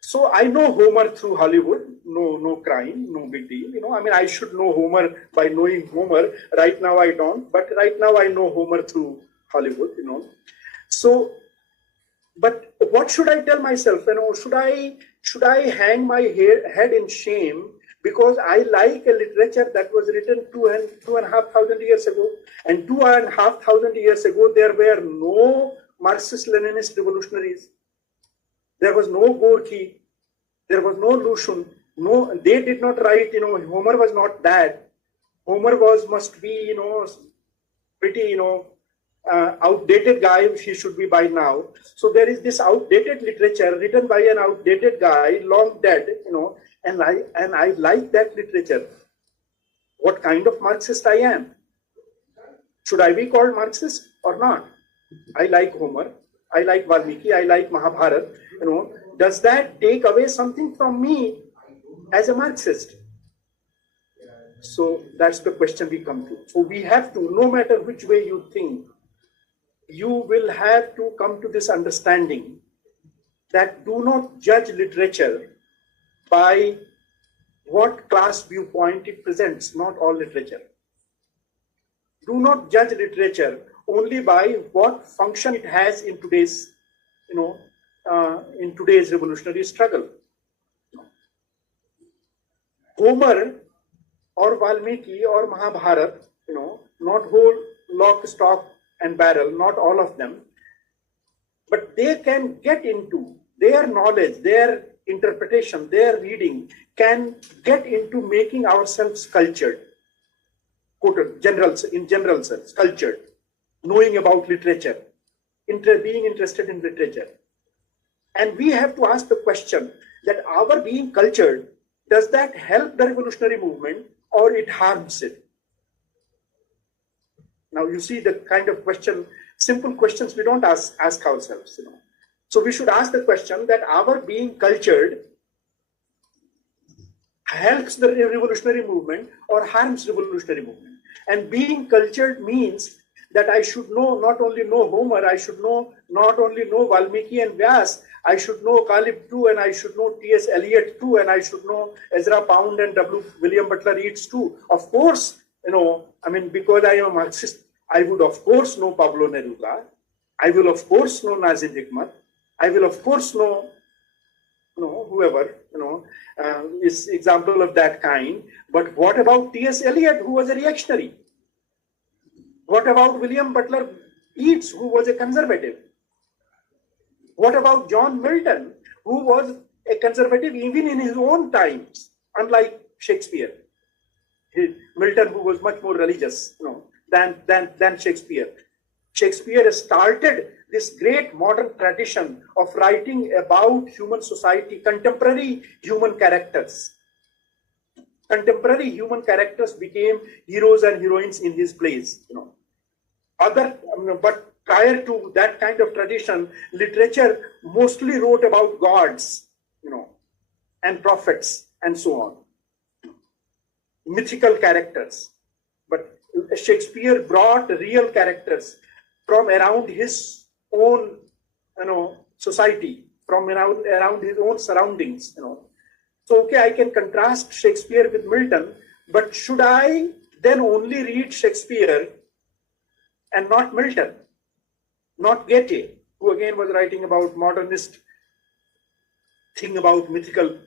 So I know Homer through Hollywood. No crime, no big deal. I should know Homer by knowing Homer. Right now I don't, but right now I know Homer through Hollywood. So, but what should I tell myself? Should I hang my head in shame because I like a literature that was written 2,500 years ago, and 2,500 years ago there were no Marxist-Leninist revolutionaries. There was no Gorky, there was no Lushun, they did not write, Homer was not that. Homer must be, pretty, outdated guy, he should be by now. So there is this outdated literature written by an outdated guy, long dead, and I like that literature. What kind of Marxist I am? Should I be called Marxist or not? I like Homer, I like Valmiki, I like Mahabharata. Does that take away something from me as a Marxist? So that's the question we come to. So we have to, no matter which way you think, you will have to come to this understanding that do not judge literature by what class viewpoint it presents, not all literature. Do not judge literature only by what function it has in today's, in today's revolutionary struggle. Homer or Valmiki or Mahabharata, not whole lock, stock and barrel, not all of them, but they can get into their knowledge, their interpretation, their reading can get into making ourselves cultured, quoted, in general sense, cultured, knowing about literature, being interested in literature. And we have to ask the question that our being cultured, does that help the revolutionary movement or it harms it? Now you see the kind of question, simple questions we don't ask ourselves. So we should ask the question that our being cultured helps the revolutionary movement or harms revolutionary movement. And being cultured means that I should not only know Homer, I should not only know Valmiki and Vyas, I should know Caleb too, and I should know T.S. Eliot too, and I should know Ezra Pound and William Butler Yeats too. Of course, because I am a Marxist, I would of course know Pablo Neruda. I will of course know Nazim Hikmat. I will of course know, whoever, is example of that kind. But what about T.S. Eliot, who was a reactionary? What about William Butler Yeats, who was a conservative? What about John Milton, who was a conservative even in his own times, unlike Shakespeare? Milton, who was much more religious, than Shakespeare. Shakespeare started this great modern tradition of writing about human society, contemporary human characters. Contemporary human characters became heroes and heroines in his plays. But prior to that kind of tradition, literature mostly wrote about gods, and prophets and so on. Mythical characters. But Shakespeare brought real characters from around his own, society, from around his own surroundings, So, okay, I can contrast Shakespeare with Milton, but should I then only read Shakespeare and not Milton, not Goethe, who again was writing about modernist thing about mythical,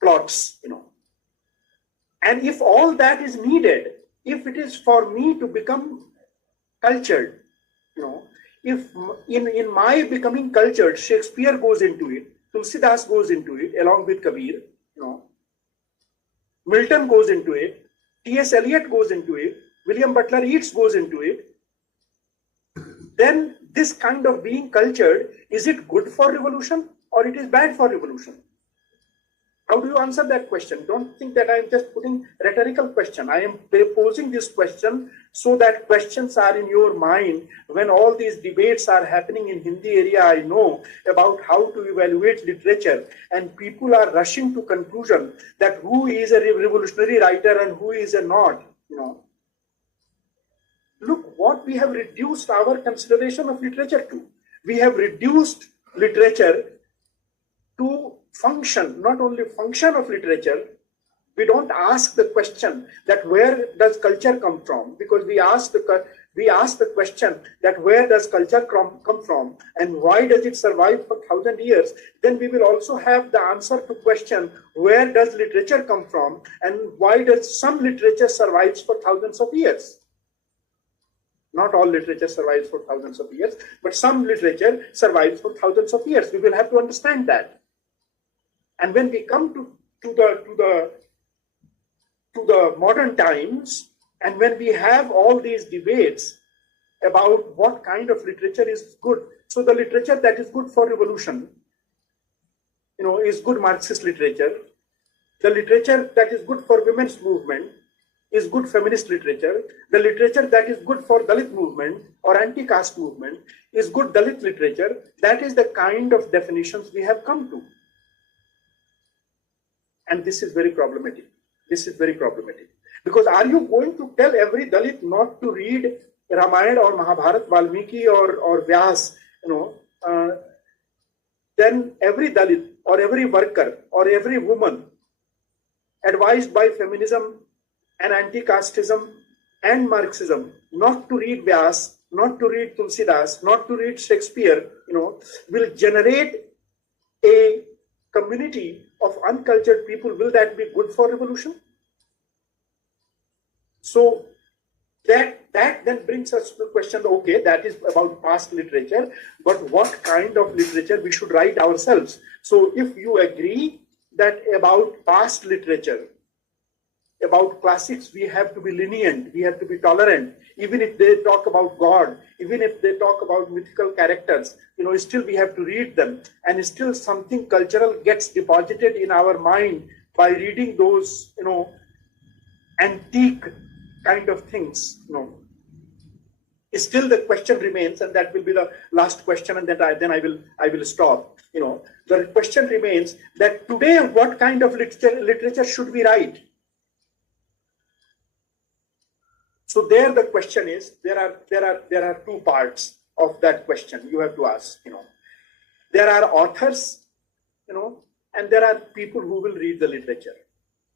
plots, And if all that is needed, if it is for me to become cultured, if in my becoming cultured, Shakespeare goes into it, Tulsidas goes into it along with Kabir, Milton goes into it, T.S. Eliot goes into it, William Butler Yeats goes into it. Then this kind of being cultured, is it good for revolution or it is bad for revolution? How do you answer that question? Don't think that I am just putting rhetorical question. I am posing this question so that questions are in your mind when all these debates are happening in Hindi area. I know about how to evaluate literature, and people are rushing to conclusion that who is a revolutionary writer and who is a not. Look what we have reduced our consideration of literature to. We have reduced literature to function, not only function of literature. We don't ask the question that where does culture come from, because we ask the question that where does culture come from and why does it survive for 1,000 years. Then we will also have the answer to question where does literature come from and why does some literature survives for thousands of years. Not all literature survives for thousands of years, but some literature survives for thousands of years. We will have to understand that. And when we come to the modern times, and when we have all these debates about what kind of literature is good, so the literature that is good for revolution, is good Marxist literature. The literature that is good for women's movement is good feminist literature. The literature that is good for Dalit movement or anti-caste movement is good Dalit literature. That is the kind of definitions we have come to. And this is very problematic. This is very problematic. Because are you going to tell every Dalit not to read Ramayana or Mahabharata, Valmiki or Vyas, then every Dalit or every worker or every woman advised by feminism and anti-casteism and Marxism not to read Vyas, not to read Tulsidas, not to read Shakespeare, will generate a community of uncultured people. Will that be good for revolution? So that then brings us to the question, okay, that is about past literature, but what kind of literature we should write ourselves? So if you agree that about past literature, about classics, we have to be lenient, we have to be tolerant, even if they talk about God, even if they talk about mythical characters, still we have to read them, and still something cultural gets deposited in our mind by reading those, antique kind of things, Still the question remains, and that will be the last question, and then I will stop. The question remains that today, what kind of literature should we write? So there the question is, there are two parts of that question you have to ask. There are authors, and there are people who will read the literature.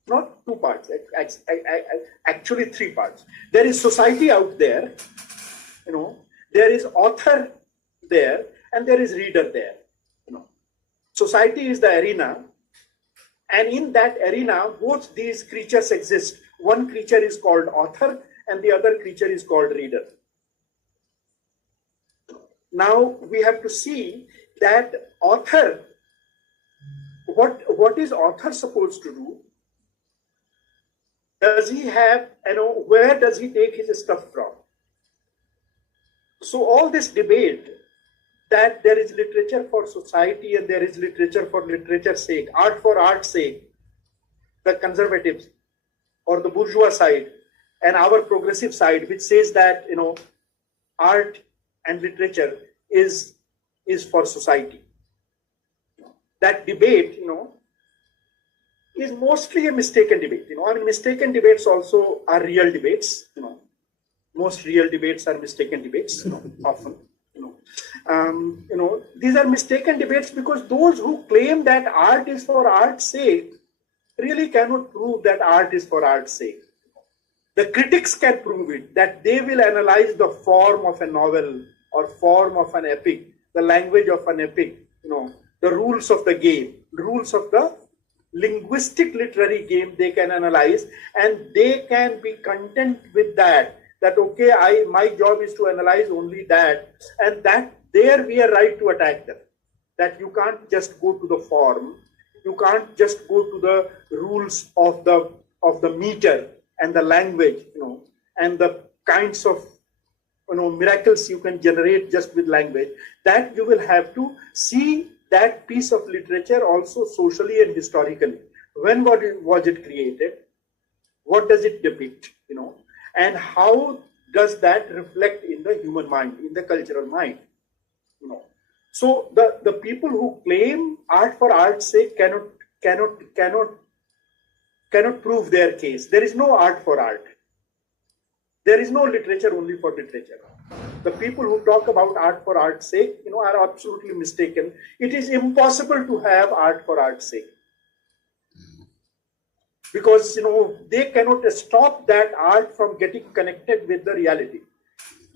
Not two parts, actually three parts. There is society out there, there is author there, and there is reader there. Society is the arena, and in that arena, both these creatures exist. One creature is called author, and the other creature is called reader. Now we have to see that author, what is author supposed to do? Does he have, where does he take his stuff from? So all this debate that there is literature for society and there is literature for literature's sake, art for art's sake, the conservatives or the bourgeois side, and our progressive side, which says that art and literature is for society. That debate, is mostly a mistaken debate. Mistaken debates also are real debates. Most real debates are mistaken debates. Often. These are mistaken debates because those who claim that art is for art's sake really cannot prove that art is for art's sake. The critics can prove it, that they will analyze the form of a novel or form of an epic, the language of an epic, the rules of the game, rules of the linguistic literary game they can analyze, and they can be content with that okay, my job is to analyze only that, and that there we are right to attack them. that you can't just go to the form, you can't just go to the rules of the meter and the language, and the kinds of miracles you can generate just with language, that you will have to see that piece of literature also socially and historically. When was it created? What does it depict? And how does that reflect in the human mind, in the cultural mind? So the people who claim art for art's sake cannot prove their case. There is no art for art. There is no literature only for literature. The people who talk about art for art's sake, are absolutely mistaken. It is impossible to have art for art's sake. Because, they cannot stop that art from getting connected with the reality.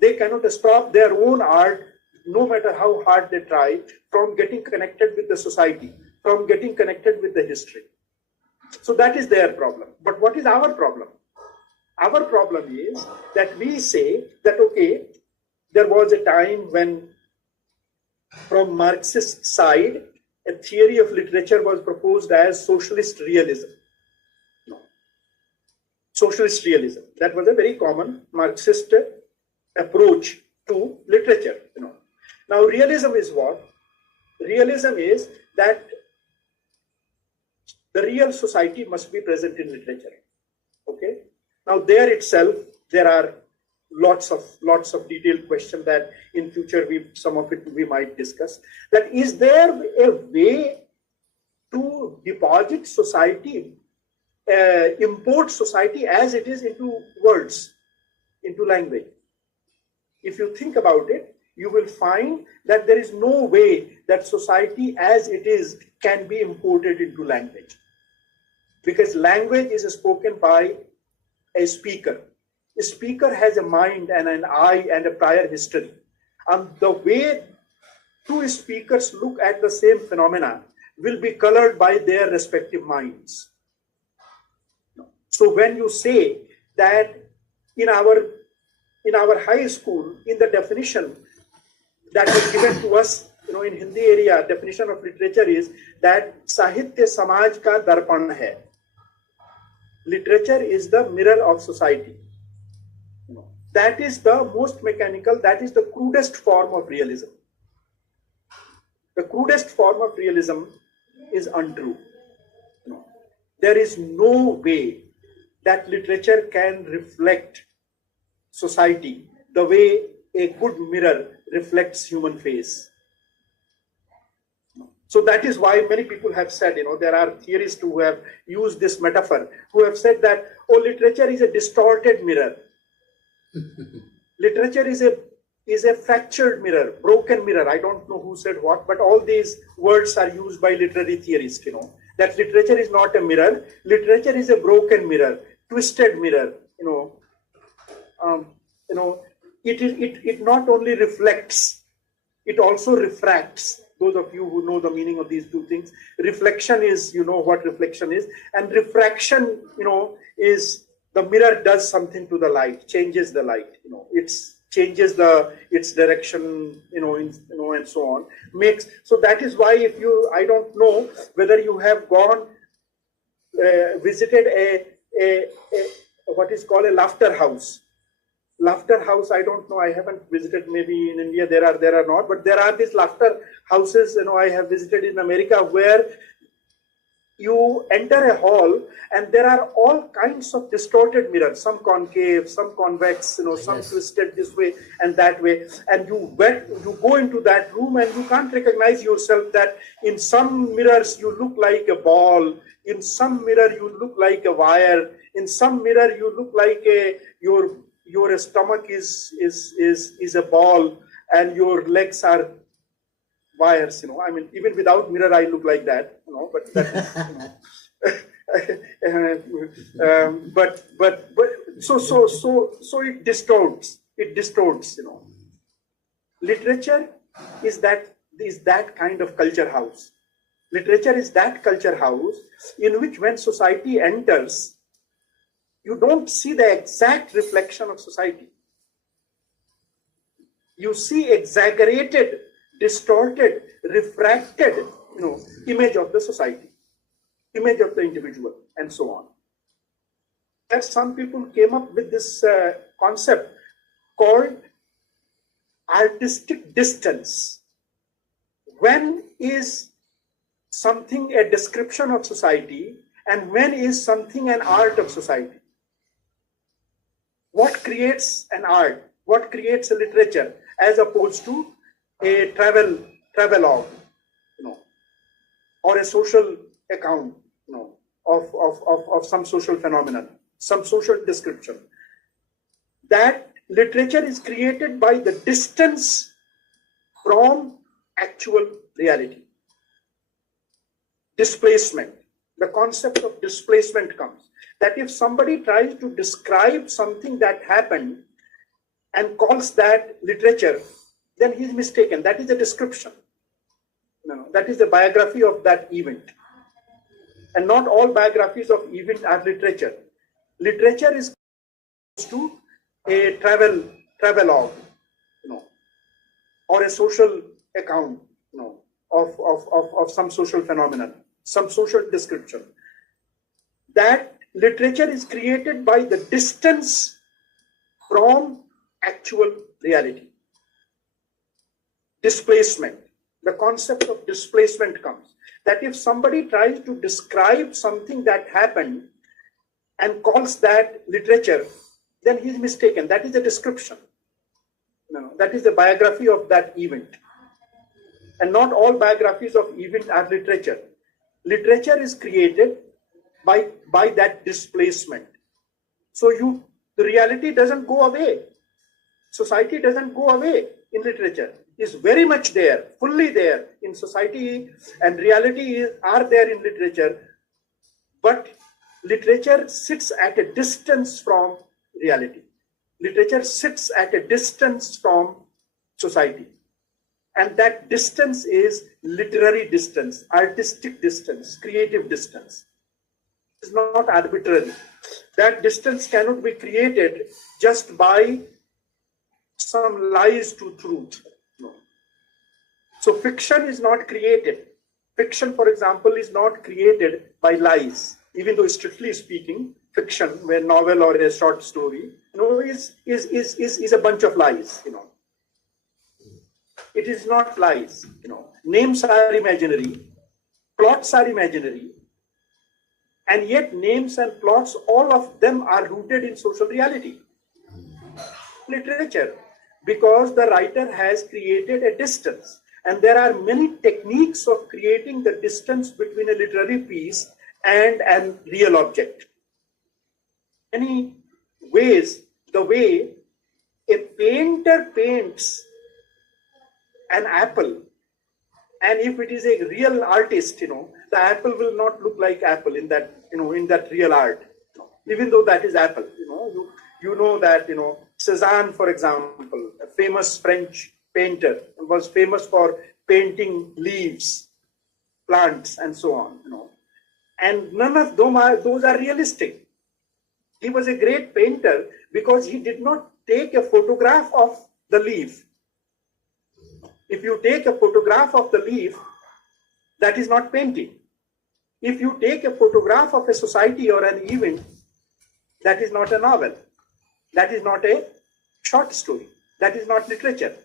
They cannot stop their own art, no matter how hard they try, from getting connected with the society, from getting connected with the history. So that is their problem. But what is our problem? Our problem is that we say that, okay, there was a time when, from Marxist side, a theory of literature was proposed as socialist realism. Socialist realism. That was a very common Marxist approach to literature. Now, realism is what? Realism is that the real society must be present in literature. Okay. Now, there itself, there are lots of detailed questions that in future some of it we might discuss. That is there a way to deposit society, import society as it is into words, into language? If you think about it, you will find that there is no way that society as it is can be imported into language. Because language is spoken by a speaker. A speaker has a mind and an eye and a prior history. And the way two speakers look at the same phenomena will be colored by their respective minds. So when you say that in our high school, in the definition that was given to us, in Hindi area, definition of literature is that Sahitya Samaj ka darpan hai. Literature is the mirror of society. That is the most mechanical, that is the crudest form of realism. The crudest form of realism is untrue. There is no way that literature can reflect society the way a good mirror reflects human face. So that is why many people have said, there are theorists who have used this metaphor, who have said that, literature is a distorted mirror. Literature is a fractured mirror, broken mirror. I don't know who said what, but all these words are used by literary theorists, that literature is not a mirror. Literature is a broken mirror, twisted mirror, it not only reflects, it also refracts. Those of you who know the meaning of these two things, reflection is, what reflection is, and refraction, is the mirror does something to the light, changes the light, it changes its direction, and so on. So that is why I don't know whether you have gone, visited a what is called a laughter house. Laughter house, I don't know, I haven't visited, maybe in India there are not, but there are these laughter houses, I have visited in America, where you enter a hall and there are all kinds of distorted mirrors, some concave, some convex, some twisted this way and that way, and you go into that room and you can't recognize yourself. That in some mirrors you look like a ball, in some mirror you look like a wire, in some mirror you look like your stomach is a ball and your legs are wires, I mean, even without mirror I look like that, but that is, but so it distorts, Literature is that kind of culture house. Literature is that culture house in which when society enters, you don't see the exact reflection of society. You see exaggerated distorted, refracted, image of the society, image of the individual, and so on. That some people came up with this concept called artistic distance. When is something a description of society, and when is something an art of society? What creates an art? What creates a literature as opposed to a travelogue, or a social account, of some social phenomenon, some social description? That literature is created by the distance from actual reality. Displacement. The concept of displacement comes. That if somebody tries to describe something that happened and calls that literature, then he is mistaken. That is a description. That is the biography of that event. And not all biographies of event are literature. Literature is to a travelogue, or a social account, of some social phenomenon, some social description. That literature is created by the distance from actual reality. Displacement. The concept of displacement comes. That if somebody tries to describe something that happened and calls that literature, then he is mistaken. That is a description. That is the biography of that event. And not all biographies of event are literature. Literature is created by that displacement. So the reality doesn't go away. Society doesn't go away in literature. It's very much there, fully there in society, and reality are there in literature. But literature sits at a distance from reality. Literature sits at a distance from society. And that distance is literary distance, artistic distance, creative distance. It's not arbitrary. That distance cannot be created just by some lies to truth. No. So fiction is not created. Fiction, for example, is not created by lies. Even though strictly speaking, fiction, where novel or a short story, is a bunch of lies. It is not lies. Names are imaginary, plots are imaginary, and yet names and plots, all of them are rooted in social reality. Literature, because the writer has created a distance, and there are many techniques of creating the distance between a literary piece and a real object. Many ways, the way a painter paints an apple, and if it is a real artist, the apple will not look like apple in that, in that real art, even though that is apple. You know that, Cézanne, for example, a famous French painter, was famous for painting leaves, plants, and so on. And none of those are realistic. He was a great painter because he did not take a photograph of the leaf. If you take a photograph of the leaf, that is not painting. If you take a photograph of a society or an event, that is not a novel. That is not a short story. That is not literature.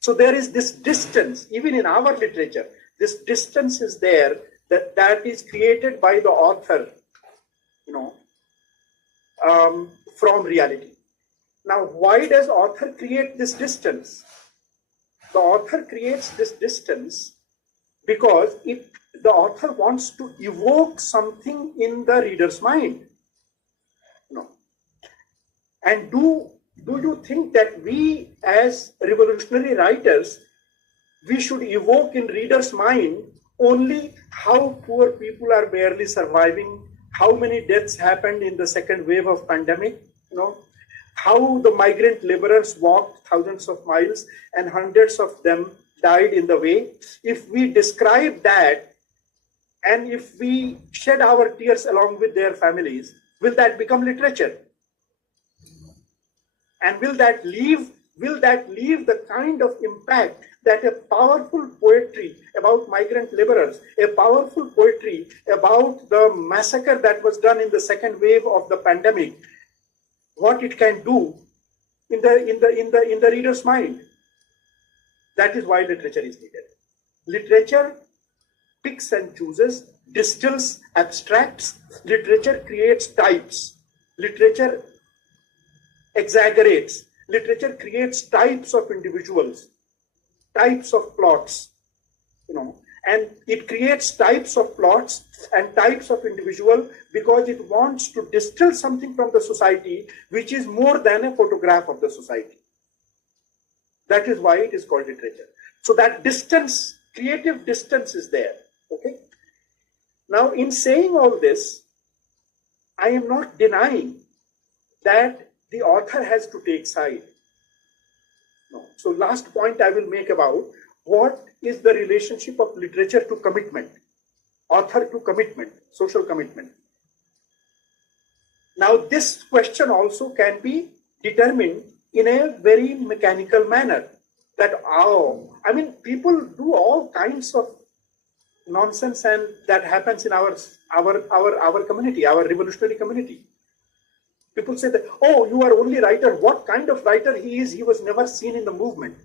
So there is this distance, even in our literature, this distance is there that is created by the author, from reality. Now, why does author create this distance? The author creates this distance because the author wants to evoke something in the reader's mind. And do you think that we as revolutionary writers, we should evoke in reader's mind only how poor people are barely surviving, how many deaths happened in the second wave of pandemic, how the migrant laborers walked thousands of miles and hundreds of them died in the way? If we describe that and if we shed our tears along with their families, will that become literature? And will that leave the kind of impact that a powerful poetry about migrant laborers, a powerful poetry about the massacre that was done in the second wave of the pandemic, what it can do in the reader's mind. That is why literature is needed. Literature picks and chooses, distills, abstracts. Literature creates types. Literature exaggerates. Literature creates types of individuals, types of plots, and it creates types of plots and types of individual because it wants to distill something from the society which is more than a photograph of the society. That is why it is called literature. So that distance, creative distance is there. Okay. Now, in saying all this, I am not denying that the author has to take side. No. So last point I will make about what is the relationship of literature to commitment, author to commitment, social commitment. Now this question also can be determined in a very mechanical manner. That people do all kinds of nonsense, and that happens in our community, our revolutionary community. People say that, oh, you are only writer. What kind of writer he is? He was never seen in the movement.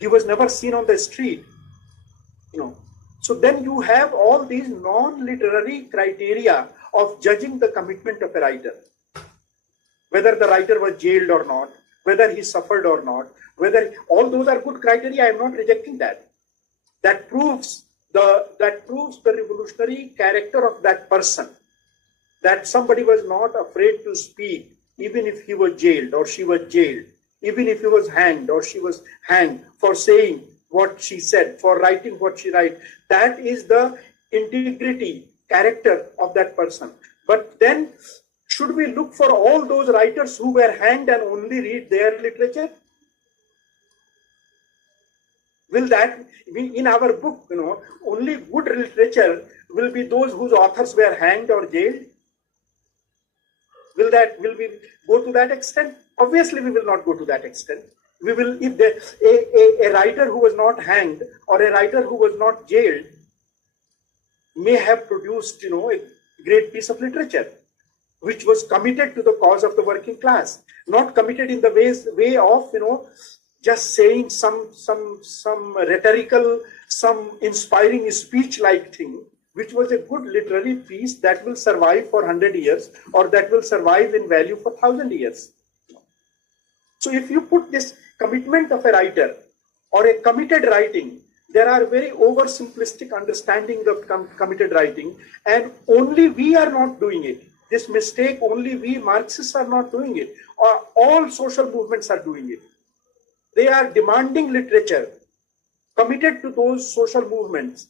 He was never seen on the street. So then you have all these non-literary criteria of judging the commitment of a writer. Whether the writer was jailed or not, whether he suffered or not, whether all those are good criteria. I am not rejecting that. That proves the revolutionary character of that person. That somebody was not afraid to speak, even if he was jailed or she was jailed, even if he was hanged or she was hanged for saying what she said, for writing what she wrote. That is the integrity, character of that person. But then, should we look for all those writers who were hanged and only read their literature? Will that be in our book? Only good literature will be those whose authors were hanged or jailed. Will we go to that extent? Obviously, we will not go to that extent. We will, if a writer who was not hanged or a writer who was not jailed may have produced, a great piece of literature, which was committed to the cause of the working class, not committed in the way of, just saying some rhetorical, some inspiring speech-like thing, which was a good literary piece that will survive for 100 years or that will survive in value for 1,000 years. So if you put this commitment of a writer or a committed writing, there are very oversimplistic understanding of committed writing, and only we are not doing it. This mistake, only we Marxists are not doing it, or all social movements are doing it. They are demanding literature committed to those social movements.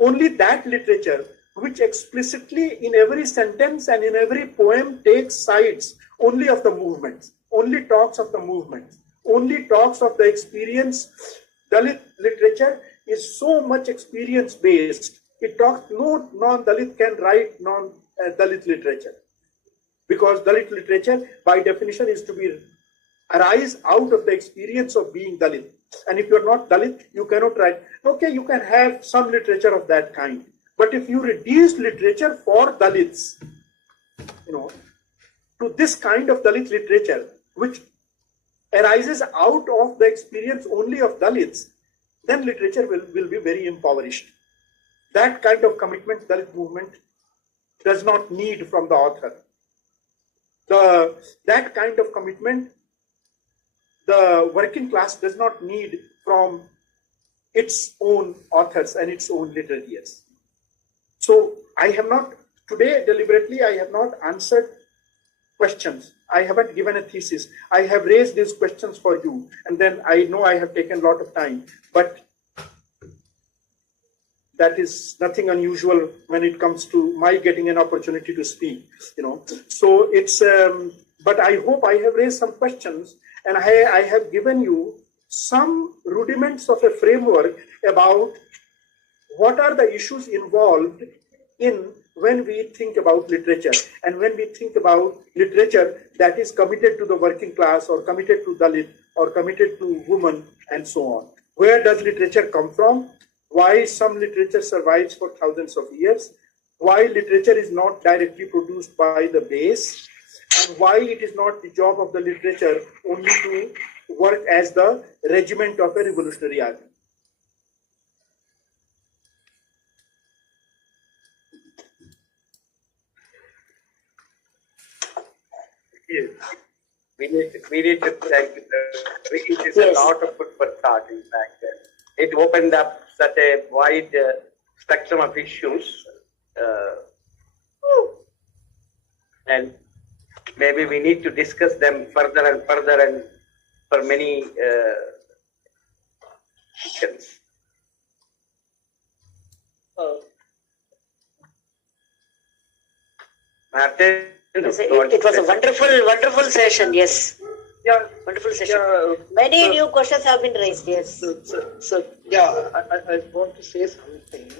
Only that literature which explicitly in every sentence and in every poem takes sides only of the movements, only talks of the movements, only talks of the experience. Dalit literature is so much experience based. It talks, no non-Dalit can write non-Dalit literature, because Dalit literature by definition is to arise out of the experience of being Dalit. And if you're not Dalit, you cannot write. Okay, you can have some literature of that kind. But if you reduce literature for Dalits, to this kind of Dalit literature, which arises out of the experience only of Dalits, then literature will be very impoverished. That kind of commitment Dalit movement does not need from the author. That kind of commitment the working class does not need from its own authors and its own literatures. So I have not, today deliberately, I have not answered questions. I haven't given a thesis. I have raised these questions for you, and then I know I have taken a lot of time, but that is nothing unusual when it comes to my getting an opportunity to speak, So it's, but I hope I have raised some questions, and I have given you some rudiments of a framework about what are the issues involved in when we think about literature, and when we think about literature that is committed to the working class or committed to Dalit or committed to women and so on. Where does literature come from? Why some literature survives for thousands of years? Why literature is not directly produced by the base? And why it is not the job of the literature only to work as the regiment of a revolutionary army? Yes. We need to thank it is a lot of food for thought, in fact. It opened up such a wide spectrum of issues. And maybe we need to discuss them further and further and for many questions. Martin? It was a wonderful session, yes. Yeah, Wonderful session. yeah. Many new questions have been raised, yes. So yeah, I want to say something.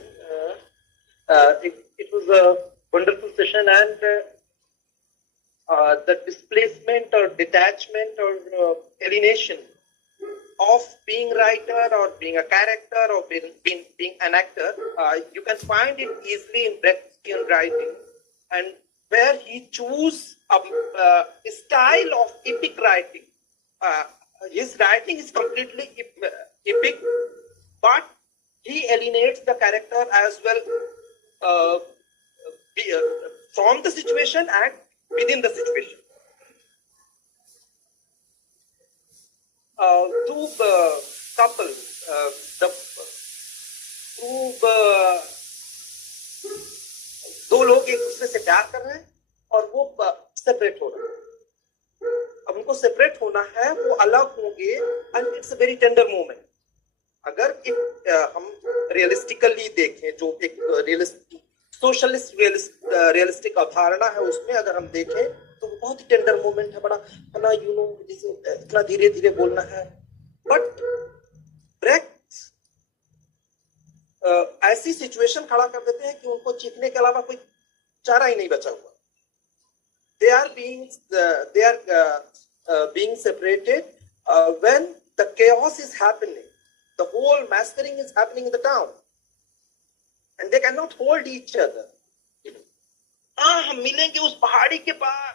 It was a wonderful session, and the displacement or detachment or alienation of being writer or being a character or being an actor, you can find it easily in Brechtian writing, and where he chose a style of epic writing. His writing is completely epic, but he alienates the character as well from the situation and within the situation. Two couples, दो लोग एक दूसरे से प्यार कर रहे हैं और वो सेपरेट हो रहे हैं. अब उनको सेपरेट होना है, वो अलग होंगे, and it's a very tender moment. अगर हम रियलिस्टिकली देखें, जो एक सोशलिस्ट रियलिस्टिक अवधारणा है, उसमें अगर हम देखें तो वो बहुत ही टेंडर मोमेंट है, बड़ा है ना, यू नो, इतना धीरे धीरे बोलना है. बट ब्रेक्ट ऐसी सिचुएशन खड़ा कर देते हैं कि उनको जीतने के अलावा कोई चारा ही नहीं बचा हुआ. They are being separated when the chaos is happening. The whole massacring is happening in the town, and they cannot hold each other. हम मिलेंगे उस पहाड़ी के पास,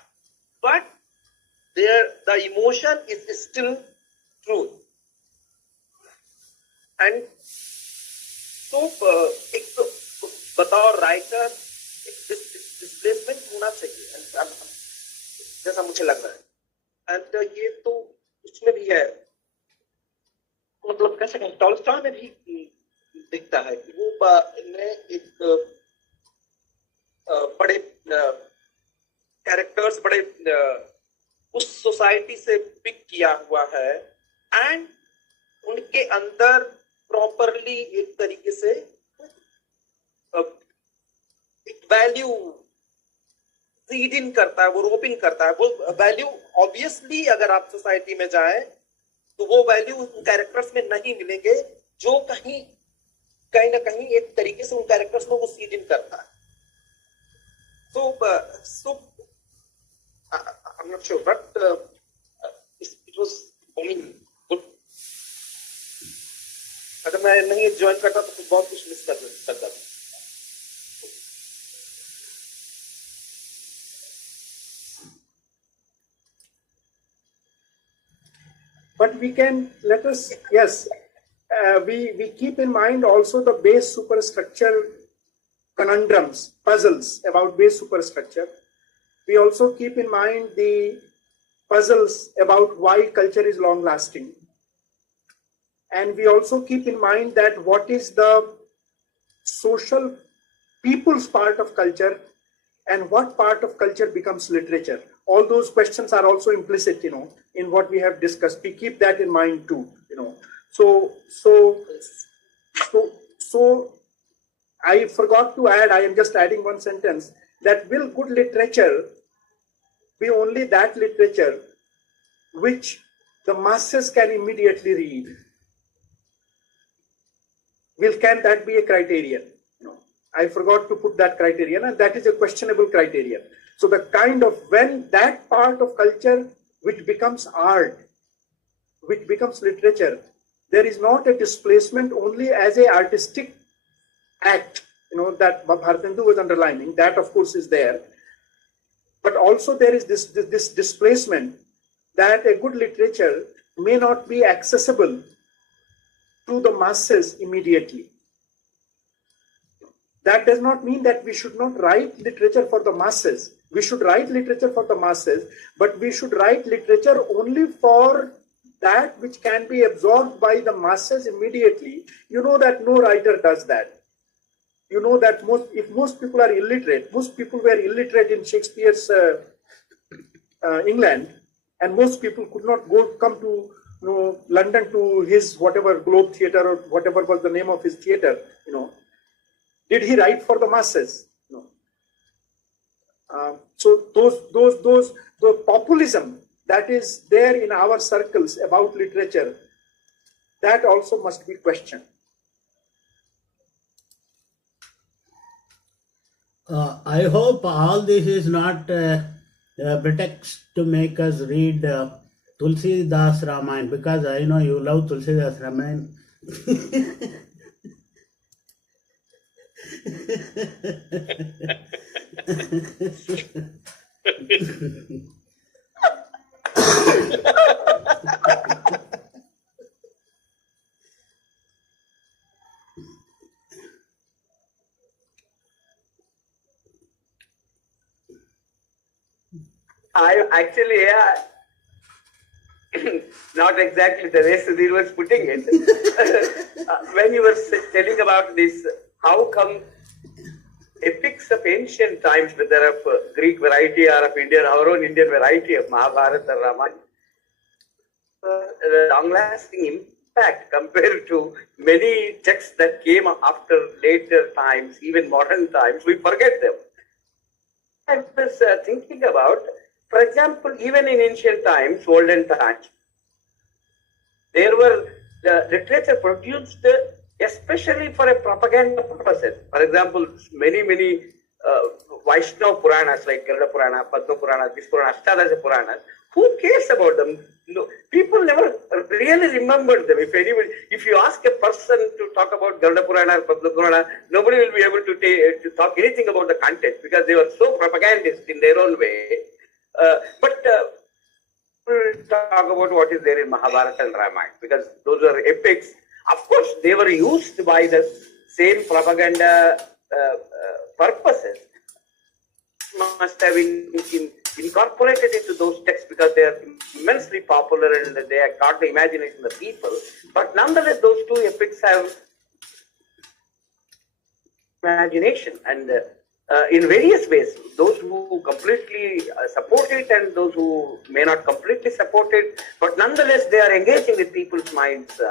but the emotion is still truth. And तो एक तो बताओ राइटर डिस्प्लेसमेंट होना चाहिए, जैसा मुझे लग रहा है. एंड ये तो उसमें भी है, मतलब कैसे कहें, टॉलस्टॉय में भी दिखता है कि वो ने एक बड़े कैरेक्टर्स, बड़े उस सोसाइटी से पिक किया हुआ है, एंड उनके अंदर प्रॉपरली एक तरीके से एक वैल्यू सीड इन करता है, वो रोप इन करता है. वो वैल्यू ऑब्वियसली अगर आप सोसाइटी में जाएं तो वो वैल्यू उन कैरेक्टर्स में नहीं मिलेंगे, जो कहीं ना कहीं एक तरीके से उन कैरेक्टर्स में वो सीड इन करता है. So I'm not sure, but it was for me good. अगर मैं नहीं ज्वाइन करता तो बहुत कुछ मिस कर सकता था. But we can, let us, yes, we keep in mind also the base superstructure conundrums, puzzles about base superstructure. We also keep in mind the puzzles about why culture is long lasting. And we also keep in mind that what is the social people's part of culture and what part of culture becomes literature. All those questions are also implicit, in what we have discussed. We keep that in mind too, So I forgot to add, I am just adding one sentence, that will good literature be only that literature which the masses can immediately read? Can that be a criterion? I forgot to put that criterion, and that is a questionable criterion. So the kind of, when that part of culture which becomes art, which becomes literature, there is not a displacement only as a artistic act, that Bharatendra was underlining. That of course is there, but also there is this displacement that a good literature may not be accessible to the masses immediately. That does not mean that we should not write literature for the masses. We should write literature for the masses, but we should write literature only for that which can be absorbed by the masses immediately. You know that no writer does that. You know that if most people are illiterate, most people were illiterate in Shakespeare's England, and most people could not come to London to his whatever Globe Theatre or whatever was the name of his theatre. Did he write for the masses? No. So the populism that is there in our circles about literature, that also must be questioned. I hope all this is not a pretext to make us read Tulsidas Ramayana, because I know you love Tulsidas Ramayana. I actually, not exactly the way Sudhir was putting it. When you were telling about this, how come epics of ancient times, whether of Greek variety or of Indian, our own Indian variety of Mahabharata or Ramayana, long-lasting impact compared to many texts that came after later times, even modern times, we forget them. I was thinking about, for example, even in ancient times, olden times, there were literature produced especially for a propaganda purpose. For example, many Vaishnava Puranas like Garuda Purana, Padma Purana, this Purana, Ashtadasha Puranas. Who cares about them? No, people never really remembered them. If you ask a person to talk about Garuda Purana or Padma Purana, nobody will be able to talk anything about the content because they were so propagandist in their own way. But we'll talk about what is there in Mahabharata and Ramayana, because those are epics. Of course, they were used by the same propaganda purposes. Must have been incorporated into those texts because they are immensely popular and they have caught the imagination of the people. But nonetheless, those two epics have imagination, and in various ways, those who completely support it and those who may not completely support it, but nonetheless they are engaging with people's minds.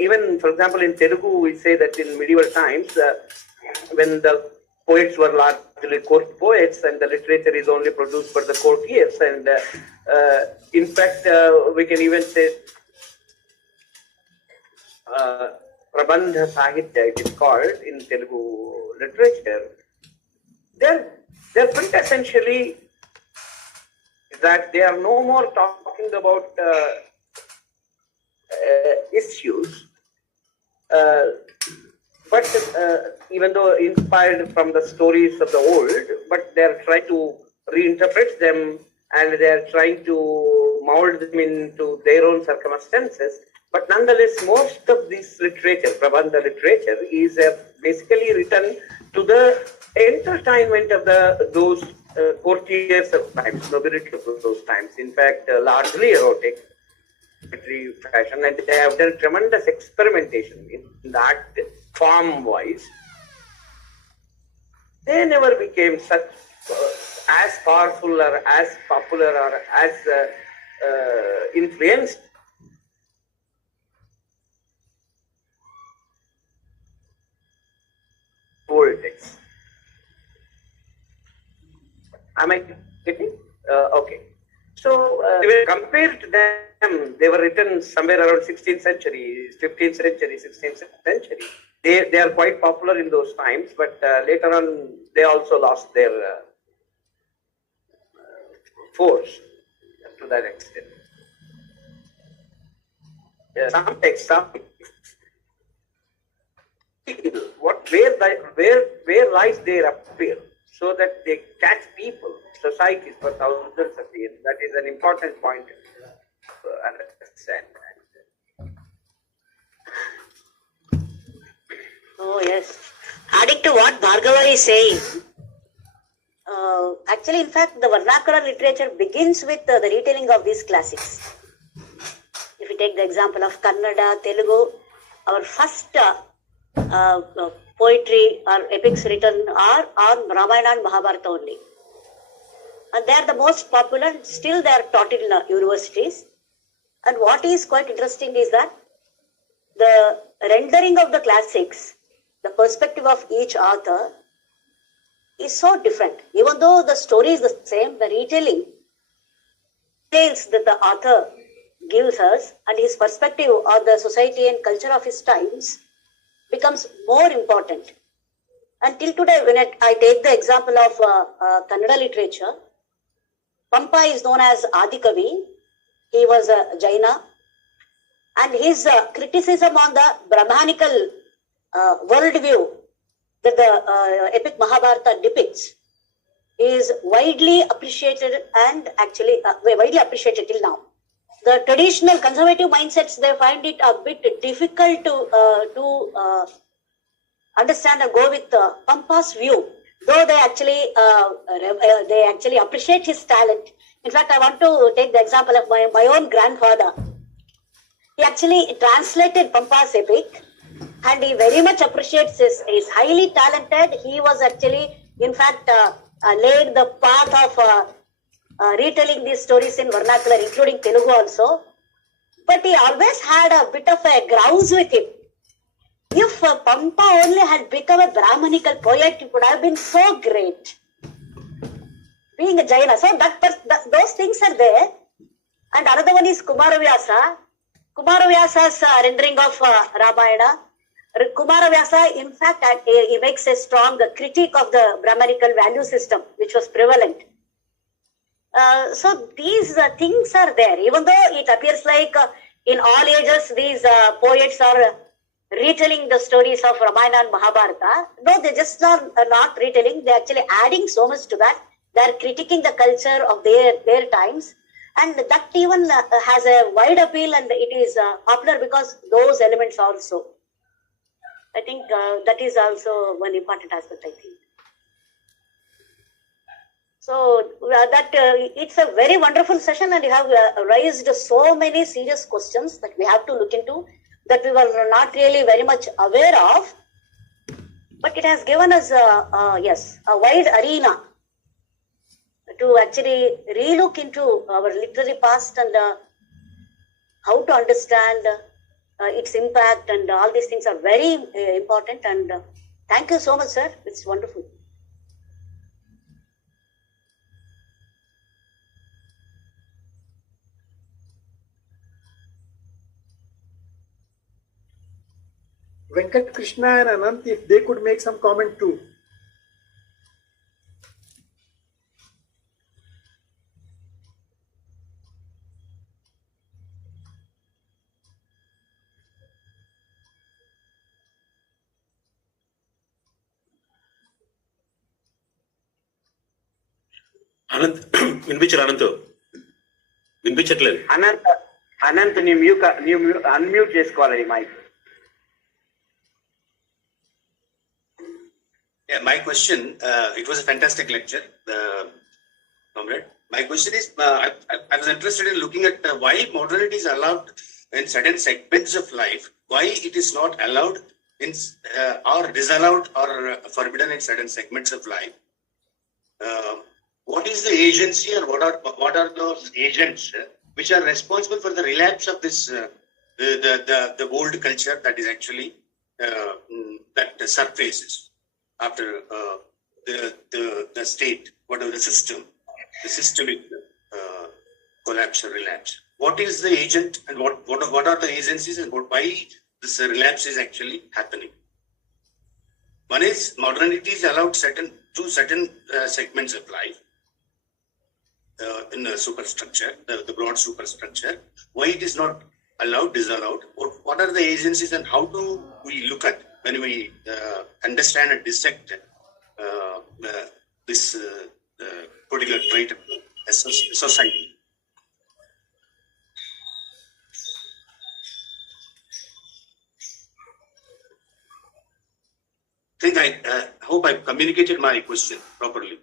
Even, for example, in Telugu, we say that in medieval times, when the poets were largely court poets and the literature is only produced for the courtiers, and in fact, we can even say Prabandha Sahitya, it is called in Telugu literature. They're quintessentially that they are no more talking about issues, but even though inspired from the stories of the old, but they are trying to reinterpret them and they are trying to mold them into their own circumstances. But nonetheless, most of this literature, Prabandha literature, is basically written to the entertainment of those courtiers of times, nobility of those times. In fact, largely erotic fashion, and they have done tremendous experimentation in that form-wise. They never became such as powerful or as popular or as influenced. Politics. Am I getting? Okay. So, compared to them, they were written somewhere around 16th century, 15th century, 16th century. They are quite popular in those times, but later on, they also lost their force to that extent. some text, some where lies there appear, so that they catch people, societies for thousands of years. That is an important point to understand. Oh, yes. Adding to what Bhargava is saying, actually, in fact, the vernacular literature begins with the retelling of these classics. If we take the example of Kannada, Telugu, our first poetry or epics written are on Ramayana and Mahabharata only. And they are the most popular, still they are taught in universities. And what is quite interesting is that the rendering of the classics, the perspective of each author is so different. Even though the story is the same, the retelling tales that the author gives us and his perspective on the society and culture of his times becomes more important. Until today, when I take the example of Kannada literature, Pampa is known as Adikavi. He was a Jaina, and his criticism on the Brahmanical worldview that the epic Mahabharata depicts is widely appreciated and actually widely appreciated till now. The traditional conservative mindsets, they find it a bit difficult to understand and go with Pampa's view, though they actually appreciate his talent. In fact, I want to take the example of my own grandfather. He actually translated Pampa's epic, and he very much appreciates this. He's highly talented. He was actually, in fact, laid the path of retelling these stories in vernacular, including Telugu also. But he always had a bit of a grouse with him. If Pampa only had become a Brahmanical poet, it would have been so great. Being a Jaina. So those things are there. And another one is Kumaravyasa. Kumaravyasa's rendering of Ramayana. Kumaravyasa, in fact, he makes a strong critique of the Brahmanical value system, which was prevalent. So these things are there. Even though it appears like in all ages, these poets are retelling the stories of Ramayana and Mahabharata. No, they just are not retelling. They're actually adding so much to that. They're critiquing the culture of their times. And that even has a wide appeal, and it is popular because those elements also. I think that is also one important aspect, I think. So that it's a very wonderful session, and you have raised so many serious questions that we have to look into, that we were not really very much aware of. But it has given us, a wide arena to actually relook into our literary past and how to understand its impact, and all these things are very important. And thank you so much, sir. It's wonderful. Venkat Krishna and Anant, if they could make some comment too. Anant వినిపించరు Anant వినిపించట్లేదు. అనంత్ నీవు unmute చేసుకోవాలి mic. Yeah, my question, it was a fantastic lecture, comrade. My question is, I was interested in looking at why modernity is allowed in certain segments of life, why it is not allowed in or disallowed or forbidden in certain segments of life. What is the agency, or what are those agents which are responsible for the relapse of this the old culture that is actually that surfaces after the state, whatever the systemic collapse or relapse? What is the agent, and what are the agencies, and why this relapse is actually happening? One is modernity is allowed to certain segments of life in the superstructure, the broad superstructure. Why it is not allowed, disallowed? Or what are the agencies and how do we look at when we understand and dissect this particular trait of a society? I hope I've communicated my question properly.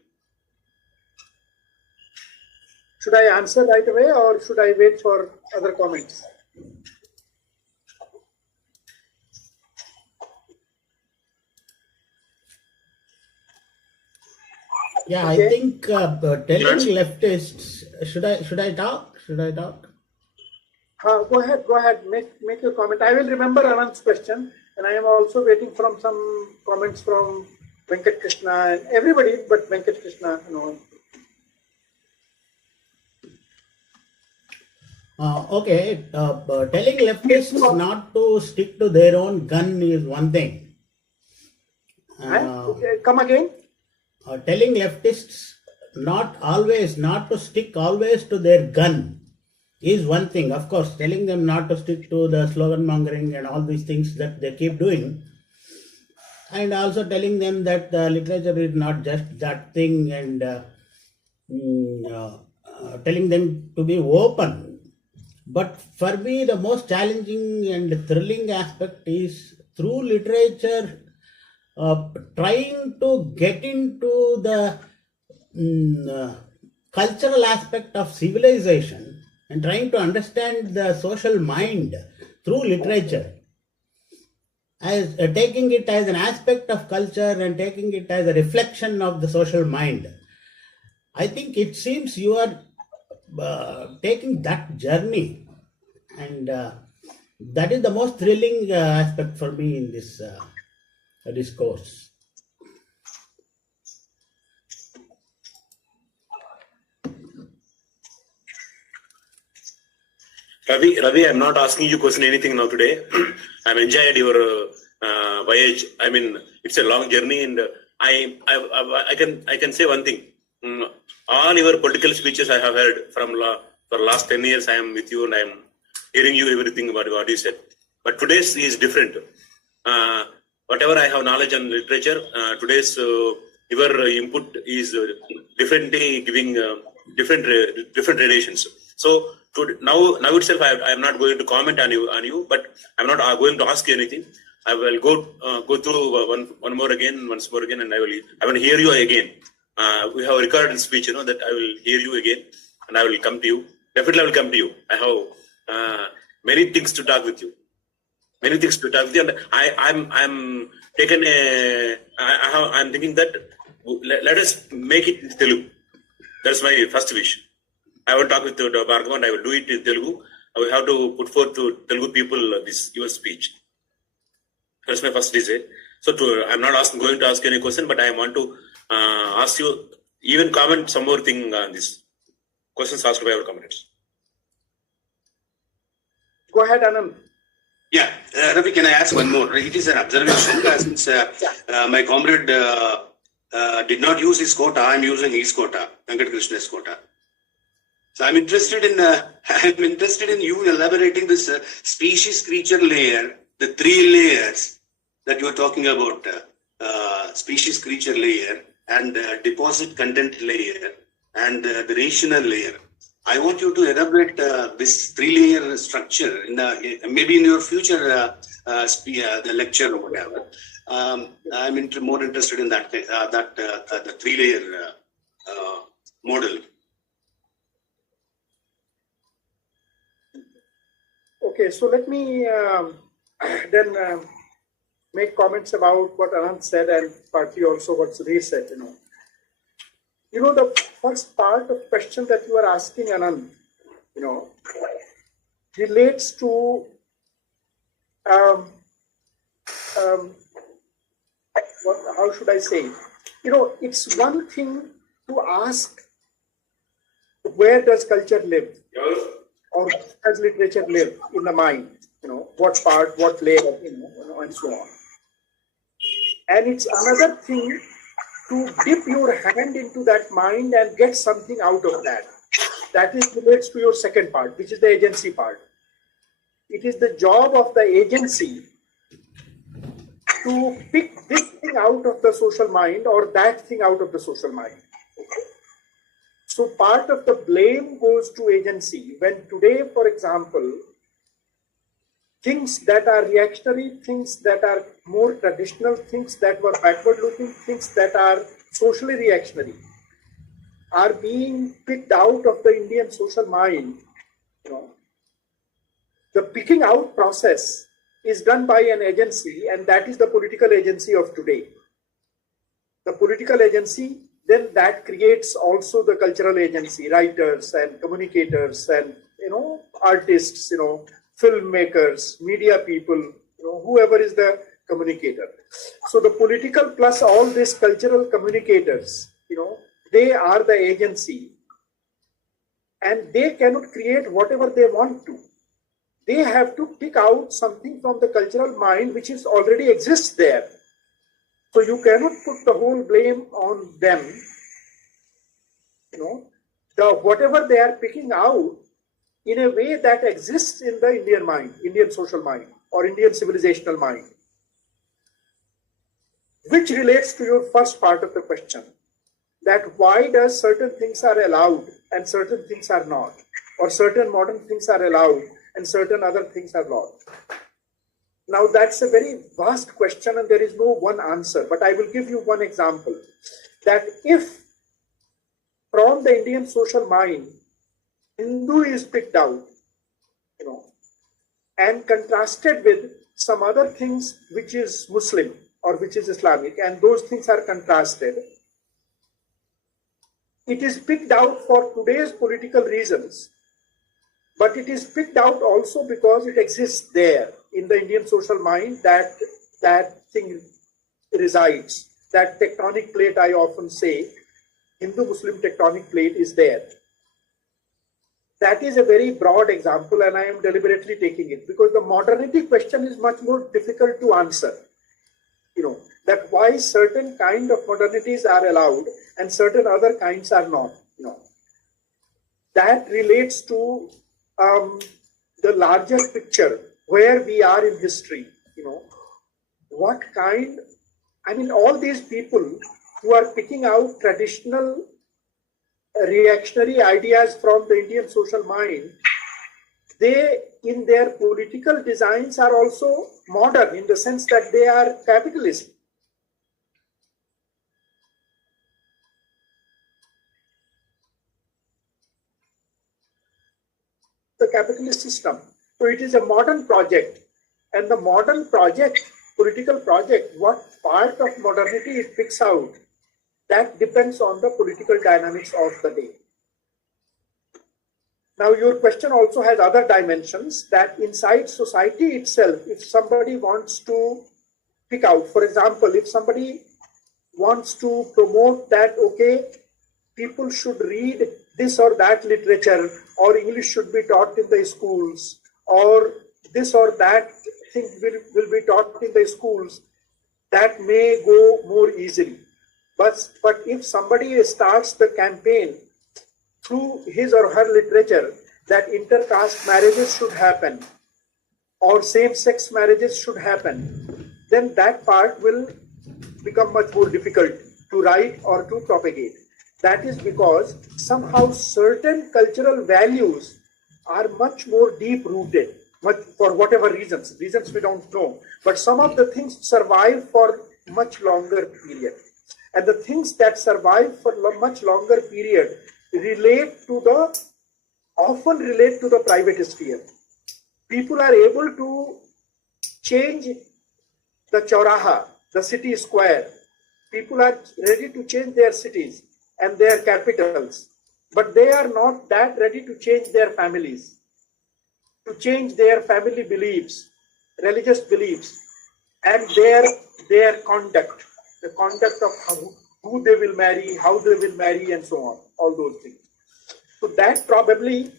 Should I answer right away or should I wait for other comments? Yeah, Okay. I think telling leftists. Should I talk? Should I talk? Go ahead. Make your comment. I will remember Anand's question, and I am also waiting from some comments from Venkat Krishna and everybody, but Venkat Krishna, Okay, telling leftists not to stick to their own gun is one thing. Okay, come again. Telling leftists not to stick always to their gun is one thing. Of course, telling them not to stick to the slogan mongering and all these things that they keep doing, and also telling them that literature is not just that thing, and telling them to be open. But for me, the most challenging and thrilling aspect is through literature, trying to get into the cultural aspect of civilization and trying to understand the social mind through literature, as taking it as an aspect of culture and taking it as a reflection of the social mind. I think it seems you are taking that journey, and that is the most thrilling aspect for me in this discourse. Ravi, I'm not asking you question anything now today. I'm enjoyed your voyage. I mean, it's a long journey, and I can say one thing. All your political speeches I have heard for last 10 years. I am with you, and I am hearing you everything about what you said. But today's is different. Whatever I have knowledge on literature, today's your input is differently giving different radiations. So now itself, I am not going to comment on you, but I'm not going to ask you anything. I will go through once more again, and I will hear you again. We have a recorded speech, that I will hear you again, and I will come to you. Definitely, I will come to you. I have many things to talk with you. And I'm thinking that let us make it in Telugu. That's my first wish. I will talk with Bhargav, and I will do it in Telugu. I will have to put forth to Telugu people your speech. That's my first desire. So I'm not going to ask any question, but I want to ask you, even comment some more thing on this. Questions asked by our comrades. Go ahead, Anand. Yeah, Ravi, can I ask one more? It is an observation since my comrade did not use his quota. I'm using his quota, Venkat Krishna's quota. So I'm interested in you elaborating this species creature layer, the three layers that you are talking about, species creature layer and deposit content layer and the rational layer. I want you to elaborate this three-layer structure in maybe in your future the lecture or whatever. I'm more interested in that the three-layer model. Okay, so let me then make comments about what Anand said and partly also what Sudhir said. The first part of question that you are asking, Anand, relates to how should I say? It's one thing to ask, where does culture live, or does literature live in the mind? What part, what layer, and so on. And it's another thing to dip your hand into that mind and get something out of that. That relates to your second part, which is the agency part. it is the job of the agency to pick this thing out of the social mind or that thing out of the social mind. So part of the blame goes to agency when today, for example, things that are reactionary, things that are more traditional, things that were backward looking, things that are socially reactionary are being picked out of the Indian social mind. The picking out process is done by an agency, and that is the political agency of today. The political agency, then that creates also the cultural agency, writers and communicators and artists, filmmakers, media people, whoever is the communicator. So the political plus all these cultural communicators, they are the agency, and they cannot create whatever they want to. They have to pick out something from the cultural mind which is already exists there. So you cannot put the whole blame on them. Whatever they are picking out in a way that exists in the Indian mind, Indian social mind, or Indian civilizational mind. Which relates to your first part of the question, that why does certain things are allowed and certain things are not, or certain modern things are allowed and certain other things are not. Now that's a very vast question and there is no one answer, but I will give you one example, that if from the Indian social mind, Hindu is picked out, and contrasted with some other things which is Muslim or which is Islamic, and those things are contrasted, it is picked out for today's political reasons, but it is picked out also because it exists there in the Indian social mind, that thing resides. That tectonic plate, I often say, Hindu-Muslim tectonic plate is there. That is a very broad example, and I am deliberately taking it because the modernity question is much more difficult to answer. That why certain kind of modernities are allowed and certain other kinds are not. That relates to the larger picture, where we are in history, what kind, all these people who are picking out traditional reactionary ideas from the Indian social mind, they in their political designs are also modern in the sense that they are capitalist. The capitalist system. So it is a modern project, and the modern project, political project, what part of modernity it picks out, that depends on the political dynamics of the day. Now your question also has other dimensions, that inside society itself, if somebody wants to pick out, for example, if somebody wants to promote that, okay, people should read this or that literature, or English should be taught in the schools, or this or that thing will be taught in the schools, that may go more easily. But if somebody starts the campaign through his or her literature that intercaste marriages should happen or same-sex marriages should happen, then that part will become much more difficult to write or to propagate. That is because somehow certain cultural values are much more deep-rooted, for whatever reasons we don't know. But some of the things survive for much longer period. And the things that survive for much longer period often relate to the private sphere. People are able to change the Chauraha, the city square. People are ready to change their cities and their capitals, but they are not that ready to change their families, to change their family beliefs, religious beliefs, and their conduct, the conduct of who they will marry, how they will marry, and so on, all those things. So that probably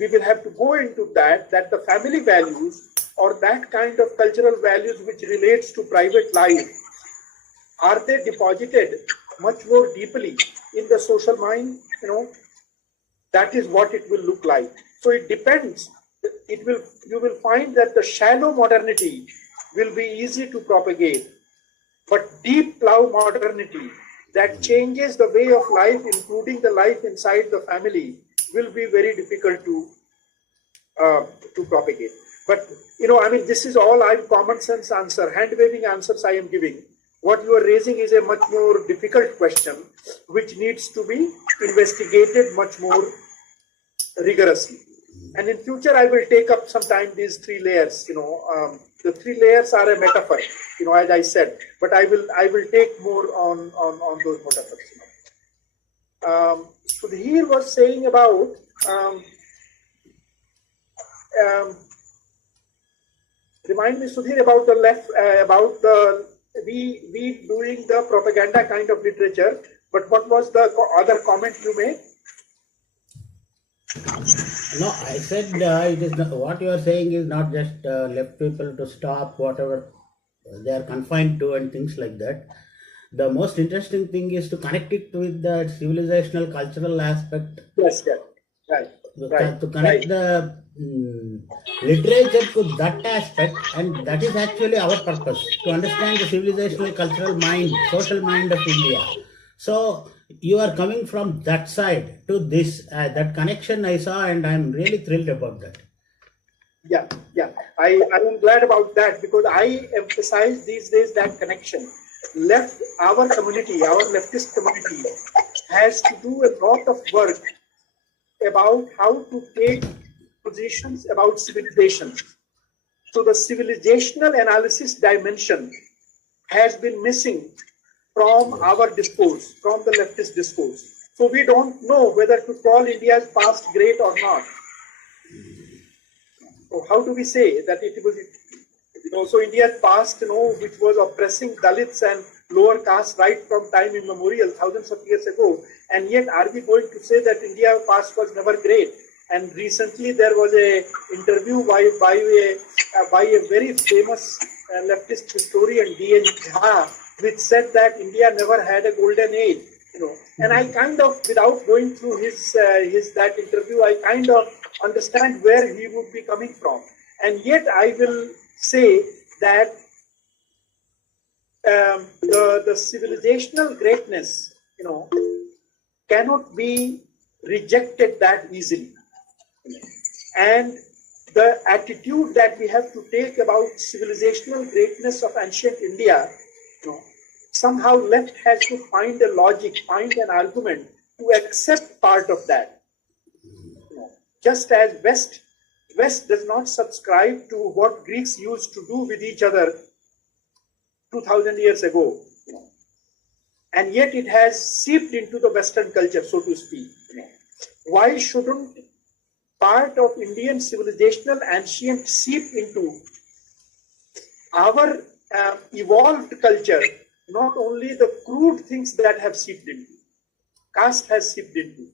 we will have to go into that the family values or that kind of cultural values which relates to private life, are they deposited much more deeply in the social mind? That is what it will look like. So it depends. you will find that the shallow modernity will be easy to propagate, but deep plow modernity that changes the way of life, including the life inside the family, will be very difficult to propagate. But I mean, this is all common sense answer, hand waving answers I am giving. What you are raising is a much more difficult question, which needs to be investigated much more rigorously. And in future, I will take up sometime these three layers. The three layers are a metaphor, as I said. But I will take more on those metaphors. Sudhir was saying about remind me, Sudhir, about the left, about the we doing the propaganda kind of literature. But what was the other comment you made? No, I said it is not, what you are saying is not just left people to stop whatever they are confined to and things like that. The most interesting thing is to connect it with the civilizational cultural aspect. Yes, right. To connect the literature to that aspect, and that is actually our purpose, to understand the civilizational cultural mind, social mind of India. So you are coming from that side to this, that connection I saw, and I'm really thrilled about that. Yeah. I am glad about that, because I emphasize these days that connection. Our community, our leftist community, has to do a lot of work about how to take positions about civilization. So the civilizational analysis dimension has been missing from our discourse, from the leftist discourse. So we don't know whether to call India's past great or not. So how do we say that it was, so India's past, which was oppressing Dalits and lower caste right from time immemorial, thousands of years ago, and yet are we going to say that India's past was never great? And recently there was a interview by a very famous leftist historian, D.N. Jha, which said that India never had a golden age. And I kind of, without going through his that interview, I kind of understand where he would be coming from. And yet I will say that the civilizational greatness, cannot be rejected that easily. And the attitude that we have to take about civilizational greatness of ancient India, somehow left has to find a logic, find an argument to accept part of that. Just as West does not subscribe to what Greeks used to do with each other 2000 years ago. And yet it has seeped into the Western culture, so to speak. Why shouldn't part of Indian civilizational ancient seep into our evolved culture, not only the crude things that have seeped into, caste has seeped into,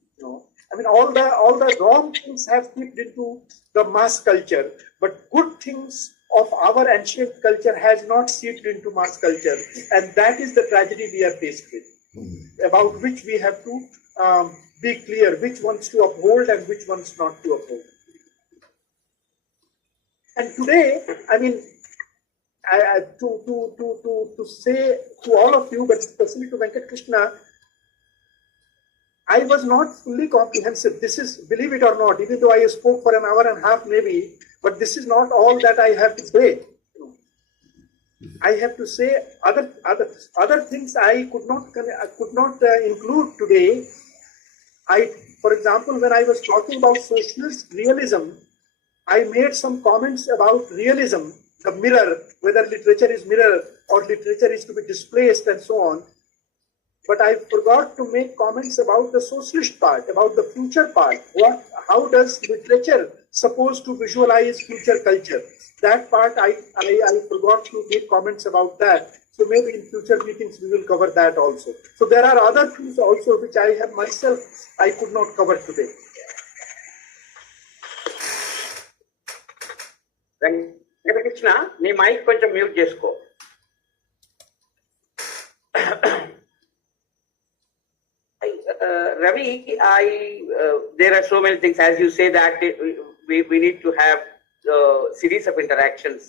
I mean, all the wrong things have seeped into the mass culture, but good things of our ancient culture has not seeped into mass culture, and that is the tragedy we are faced with, about which we have to be clear which ones to uphold and which ones not to uphold. And today, I mean, to say to all of you, but especially to Venkat Krishna, I was not fully comprehensive. This is, believe it or not, even though I spoke for an hour and a half maybe, but this is not all that I have to say. I have to say other things I could not include today. For example, when I was talking about socialist realism, I made some comments about realism, the mirror, whether literature is mirror or literature is to be displaced and so on. But I forgot to make comments about the socialist part, about the future part. How does literature supposed to visualize future culture? That part I forgot to make comments about that. So maybe in future meetings we will cover that also. So there are other things also which I have myself, I could not cover today. Krishna, నీ mic కొంచెం mute చేసుకో. Ravi, there are so many things, as you say that we need to have a series of interactions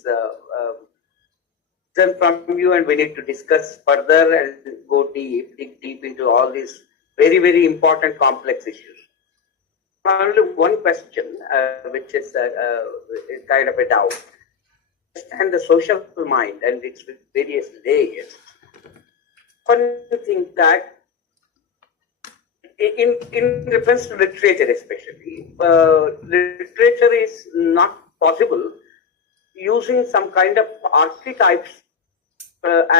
done from you, and we need to discuss further and go dig deep into all these very, very important complex issues. Only one question, which is kind of a doubt. Understand the social mind and its various layers. One thing that, in reference to literature especially, literature is not possible using some kind of archetypes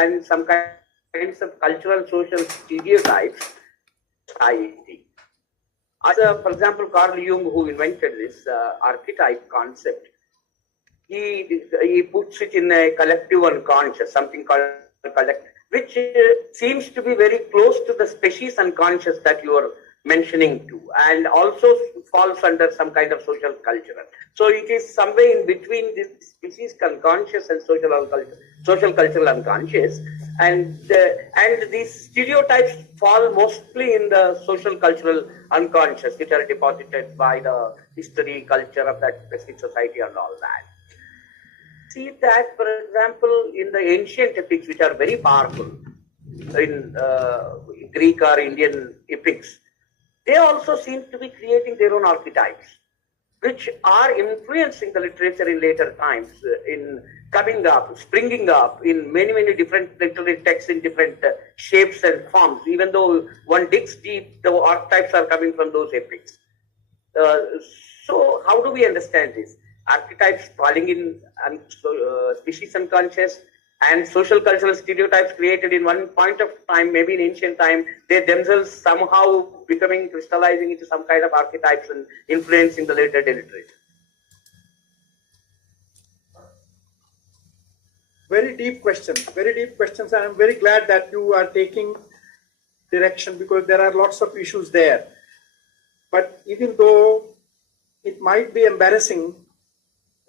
and some kinds of cultural social stereotypes. For example, Carl Jung, who invented this archetype concept, he puts it in a collective unconscious, something called collective, which seems to be very close to the species unconscious that you are mentioning to, and also falls under some kind of social cultural. So it is somewhere in between this species unconscious and social cultural unconscious, and these stereotypes fall mostly in the social cultural unconscious, which are deposited by the history, culture of that specific society and all that. See that, for example, in the ancient epics, which are very powerful, in Greek or Indian epics, they also seem to be creating their own archetypes, which are influencing the literature in later times, in coming up, springing up in many, many different literary texts in different shapes and forms. Even though one digs deep, the archetypes are coming from those epics. So how do we understand this? Archetypes falling in species unconscious, and social cultural stereotypes created in one point of time, maybe in ancient time, they themselves somehow becoming, crystallizing into some kind of archetypes and influencing the later literature. Very deep questions, and I'm very glad that you are taking direction, because there are lots of issues there. But even though it might be embarrassing,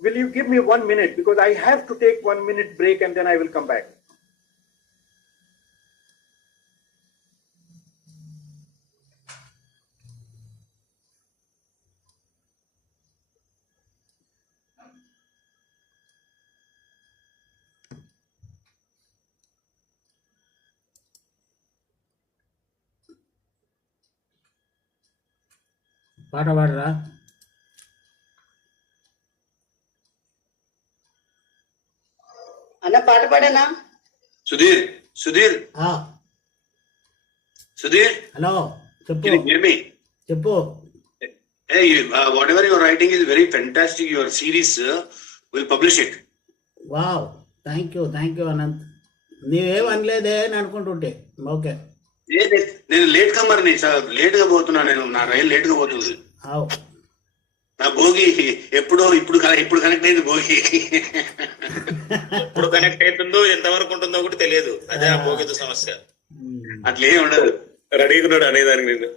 will you give me 1 minute, because I have to take 1 minute break and then I will come back. పాట పాడరా? అన్న పాట పాడనా? Sudheer hello, చెప్పు. can you hear me? చెప్పు. Hey, whatever you're writing is very fantastic. Your series, will publish it. Wow, thank you Anant. నీవేం అనలేదే అని అనుకుంటుంటే. ఓకే, నేను లేట్ కమర్ని, లేట్ గా పోతున్నా. నా రైలు లేట్ గా పోతుంది. నా భోగి ఇప్పుడు కనెక్ట్ అయింది. భోగి ఎప్పుడు కనెక్ట్ అవుతుందో ఎంతవరకు ఉంటుందో కూడా తెలియదు. అదే ఆ భోగితో సమస్య. అట్లేం ఉండదు. రెడీగా ఉన్నాడు అనేదానికి నేను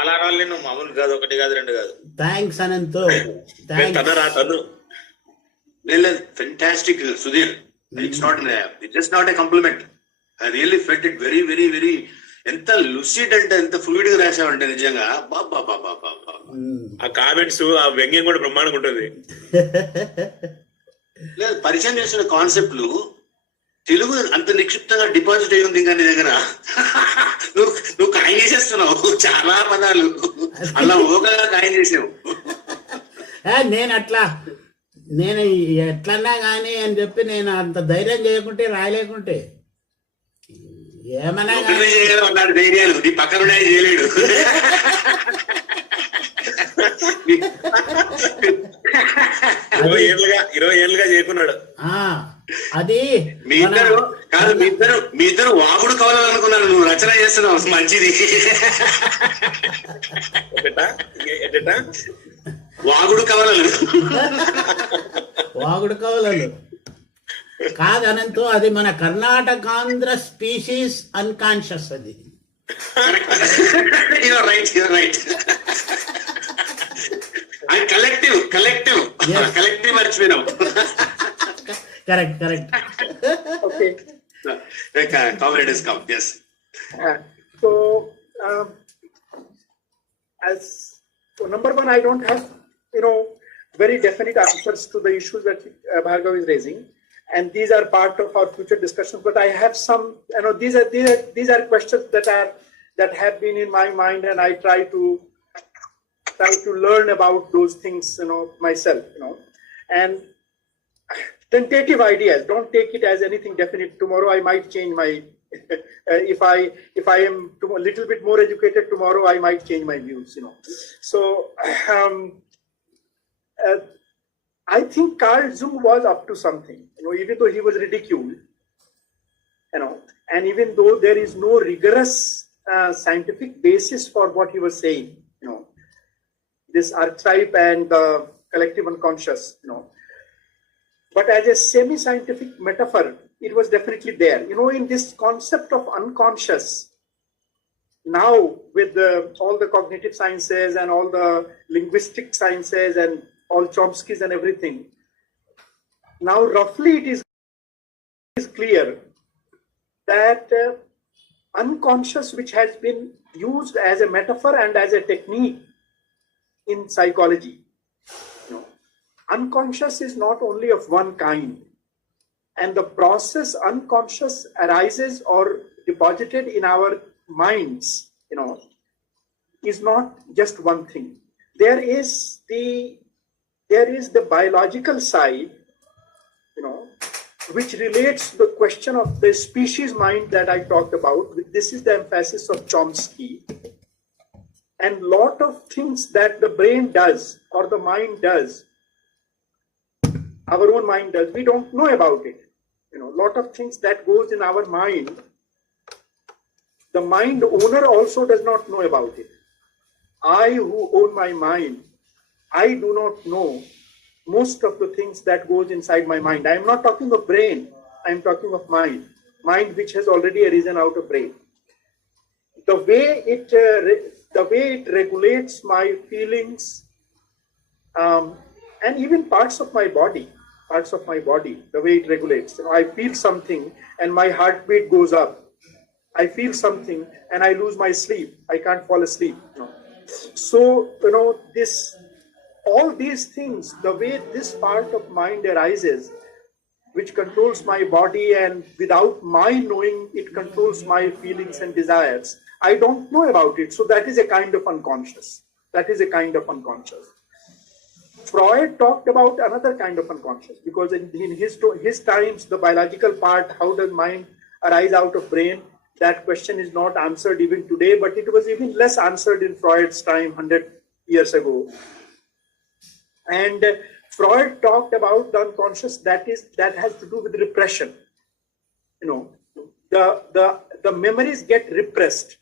అలారాలు నేను మామూలు కాదు, 1 కాదు 2 కాదు. Thanks Anant. Fantastic Sudheer. It's just not a compliment. I really felt it very very very. ఎంత లుసిడ్ అంటే, ఎంత ఫ్లూయిడ్ గా రాసావంటే నిజంగా. బాబా ఆ కామెంట్స్, ఆ వ్యంగ్యం కూడా బ్రహ్మాండంగా ఉంటుంది. లేదు, పరిచయం చేసిన కాన్సెప్ట్లు తెలుగు అంత నిక్షిప్తంగా డిపాజిట్ అయి ఉంది. ఇంకా నీ దగ్గర నువ్వు కాయం చేసేస్తున్నావు చాలా పదాలు. అలా ఓకగా కాయం చేసావు. నేను ఎట్లన్నా కానీ అని చెప్పి నేను అంత ధైర్యం చేయకుంటే, రాయలేకుంటే ఏమన్నా చేయగలవు. ధైర్యాలు నీ పక్కన చేయలేడు. 20 ఏళ్ళుగా చేయకున్నాడు. అది మీ ఇద్దరు వాగుడు కావాలనుకున్నాను. నువ్వు రచన చేస్తున్నావు, మంచిది. వాగుడు కవలలు కాదు అనంతో, అది మన కర్ణాటకాంధ్ర స్పీషీస్ అన్కాన్షియస్. అది రైట్. కలెక్టివ్ మర్చిపోయినావు. Correct. Okay. Comrade has come. Yes. So, as number one, I don't have, very definite answers to the issues that Bhargav is raising, and these are part of our future discussions. But I have some, these are questions that have been in my mind, and I try to learn about those things, myself, and tentative ideas. Don't take it as anything definite. Tomorrow I might change my. If I am a little bit more educated tomorrow, I might change my views. So I think Carl Jung was up to something. Even though he was ridiculed, and even though there is no rigorous scientific basis for what he was saying, this archetype and the collective unconscious, but as a semi-scientific metaphor, it was definitely there. In this concept of unconscious, now with all the cognitive sciences and all the linguistic sciences and all Chomsky's and everything, now roughly it is clear that unconscious, which has been used as a metaphor and as a technique in psychology, unconscious is not only of one kind, and the process unconscious arises or deposited in our minds, is not just one thing. There is the biological side, which relates to the question of the species mind that I talked about. This is the emphasis of Chomsky. And lot of things that the brain does or the mind does, our own mind does, we don't know about it. Lot of things that goes in our mind, the mind owner also does not know about it. I, who own my mind, I do not know most of the things that goes inside my mind. I am not talking of brain, I am talking of mind which has already arisen out of brain. The way it regulates my feelings, and even parts of my body, the way it regulates. I feel something and my heartbeat goes up. I feel something and I lose my sleep. I can't fall asleep. So, all these things, the way this part of mind arises, which controls my body, and without my knowing, it controls my feelings and desires. I don't know about it. So that is a kind of unconscious. Freud talked about another kind of unconscious, because in his times, the biological part, how does mind arise out of brain, that question is not answered even today, but it was even less answered in Freud's time 100 years ago. And Freud talked about the unconscious that has to do with repression. The memories get repressed,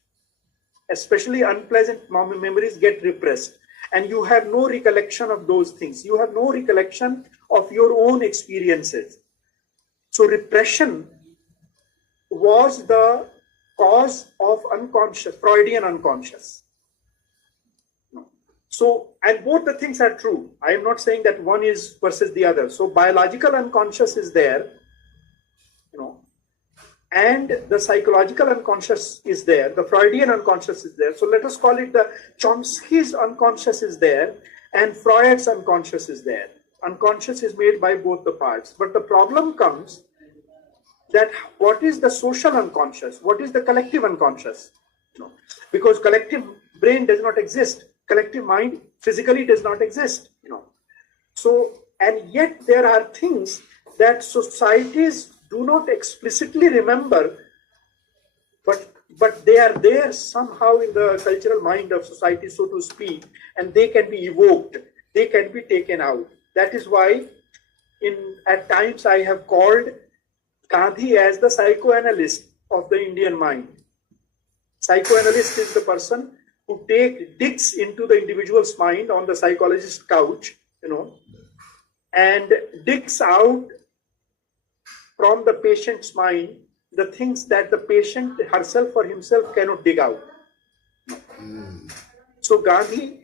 especially unpleasant memories get repressed. And you have no recollection of those things. You have no recollection of your own experiences. So repression was the cause of unconscious, Freudian unconscious. So, and both the things are true. I am not saying that one is versus the other. So biological unconscious is there, and the psychological unconscious is there, the Freudian unconscious is there. So let us call it the Chomsky's unconscious is there, and Freud's unconscious is there. Unconscious is made by both the parts. But the problem comes that what is the social unconscious? What is the collective unconscious? Because collective brain does not exist. Collective mind physically does not exist. So, and yet there are things that societies do not explicitly remember, but they are there somehow in the cultural mind of society, so to speak, and they can be evoked, they can be taken out. That is why at times I have called Gandhi as the psychoanalyst of the Indian mind. Psychoanalyst is the person who digs into the individual's mind on the psychologist's couch, and digs out from the patient's mind the things that the patient herself or himself cannot dig out. So Gandhi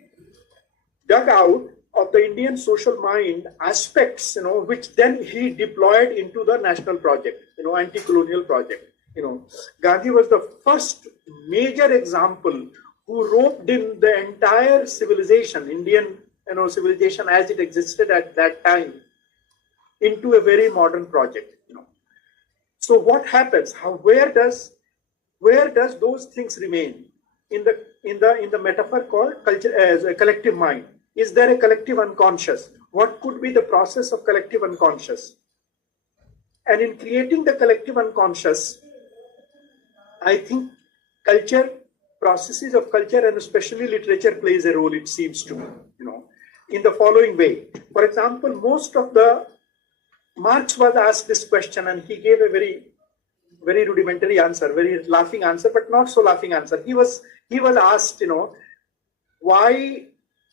dug out of the Indian social mind aspects, which then he deployed into the national project, anti-colonial project. Gandhi was the first major example who roped in the entire civilization, Indian civilization as it existed at that time, into a very modern project. So what happens? Where does those things remain in the metaphor called culture as a collective mind? Is there a collective unconscious? What could be the process of collective unconscious? And in creating the collective unconscious, I think processes of culture and especially literature plays a role, it seems to me, in the following way. For example, Marx was asked this question and he gave a very, very rudimentary answer, very laughing answer, but not so laughing answer. He was asked, why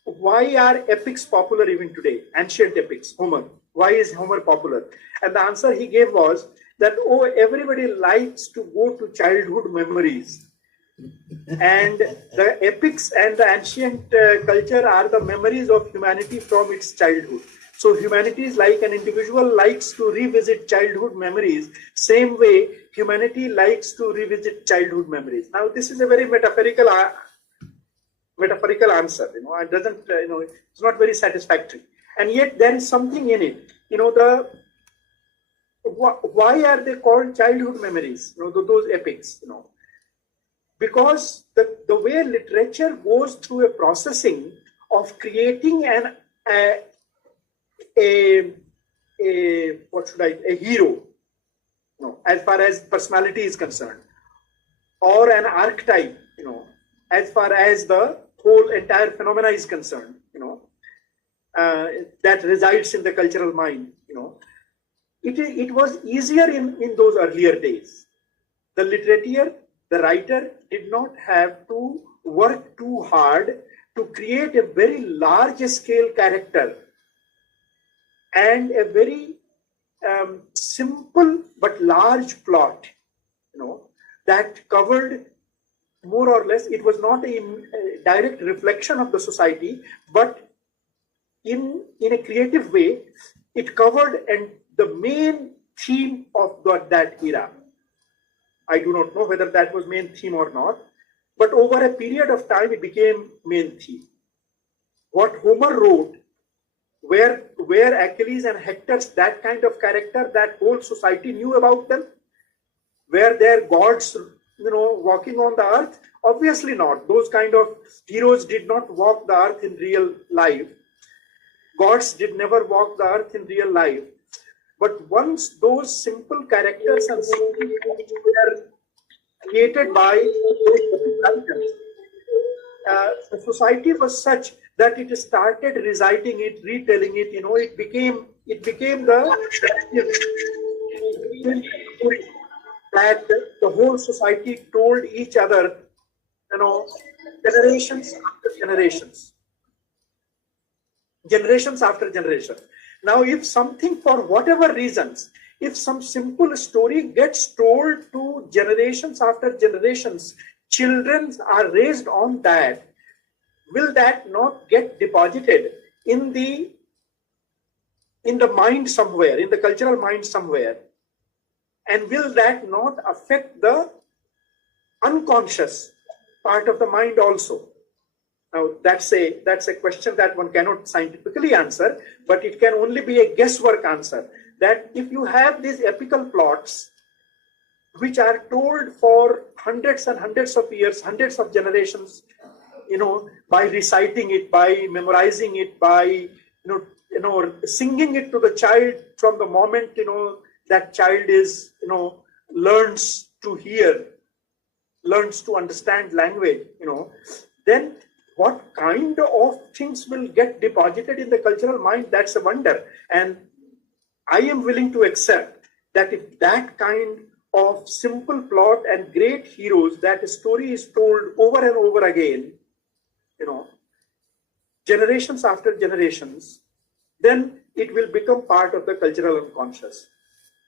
are epics popular even today? Ancient epics, Homer. Why is Homer popular? And the answer he gave was that, everybody likes to go to childhood memories. And the epics and the ancient culture are the memories of humanity from its childhood. So humanity is like an individual likes to revisit childhood memories, same way humanity likes to revisit childhood memories. Now this is a very metaphorical answer, it doesn't, it's not very satisfactory. And yet there is something in it, why are they called childhood memories, those epics, because the way literature goes through a processing of creating a hero, as far as personality is concerned, or an archetype, as far as the whole entire phenomena is concerned, that resides in the cultural mind, it was easier in those earlier days. The literature, the writer did not have to work too hard to create a very large scale character and a very simple but large plot, that covered more or less, it was not a direct reflection of the society, but in a creative way, it covered and the main theme of that era. I do not know whether that was main theme or not, but over a period of time, it became main theme. What Homer wrote, where Achilles and Hector's that kind of character, that whole society knew about them, were there gods, walking on the earth? Obviously not. Those kind of heroes did not walk the earth in real life. Gods did never walk the earth in real life. But once those simple characters and simple were created by those writers, the society was such that it started reciting it, retelling it. It became that the whole society told each other, generations after generation. Now, if something, for whatever reasons, if some simple story gets told to generations after generations, children are raised on that, will that not get deposited in the mind somewhere, in the cultural mind somewhere? And will that not affect the unconscious part of the mind also? Now, that's a question that one cannot scientifically answer, but it can only be a guesswork answer. That if you have these epical plots, which are told for hundreds and hundreds of years, hundreds of generations, by reciting it, by memorizing it, by singing it to the child from the moment that child is learns to hear, learns to understand language, then what kind of things will get deposited in the cultural mind? That's a wonder. And I am willing to accept that if that kind of simple plot and great heroes, that story is told over and over again, generations after generations, then it will become part of the cultural unconscious.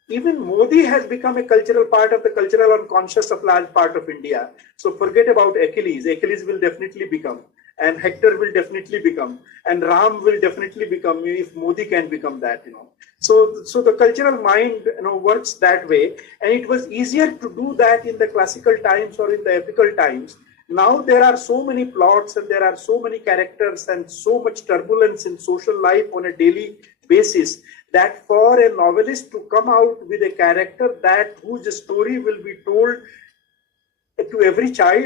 Even Modi has become a cultural part of the cultural unconscious of large part of India. So forget about Achilles. Achilles will definitely become, and Hector will definitely become, and Ram will definitely become, if Modi can become that, So the cultural mind, works that way, and it was easier to do that in the classical times or in the epical times, Now there are so many plots and there are so many characters and so much turbulence in social life on a daily basis that for a novelist to come out with a character that whose story will be told to every child,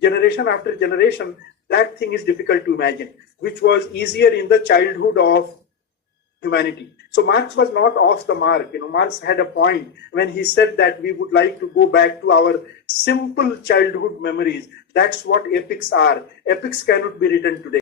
generation after generation, that thing is difficult to imagine, which was easier in the childhood of humanity. So Marx was not off the mark. Marx had a point when he said that we would like to go back to our simple childhood memories. That's what epics are. Epics cannot be written today.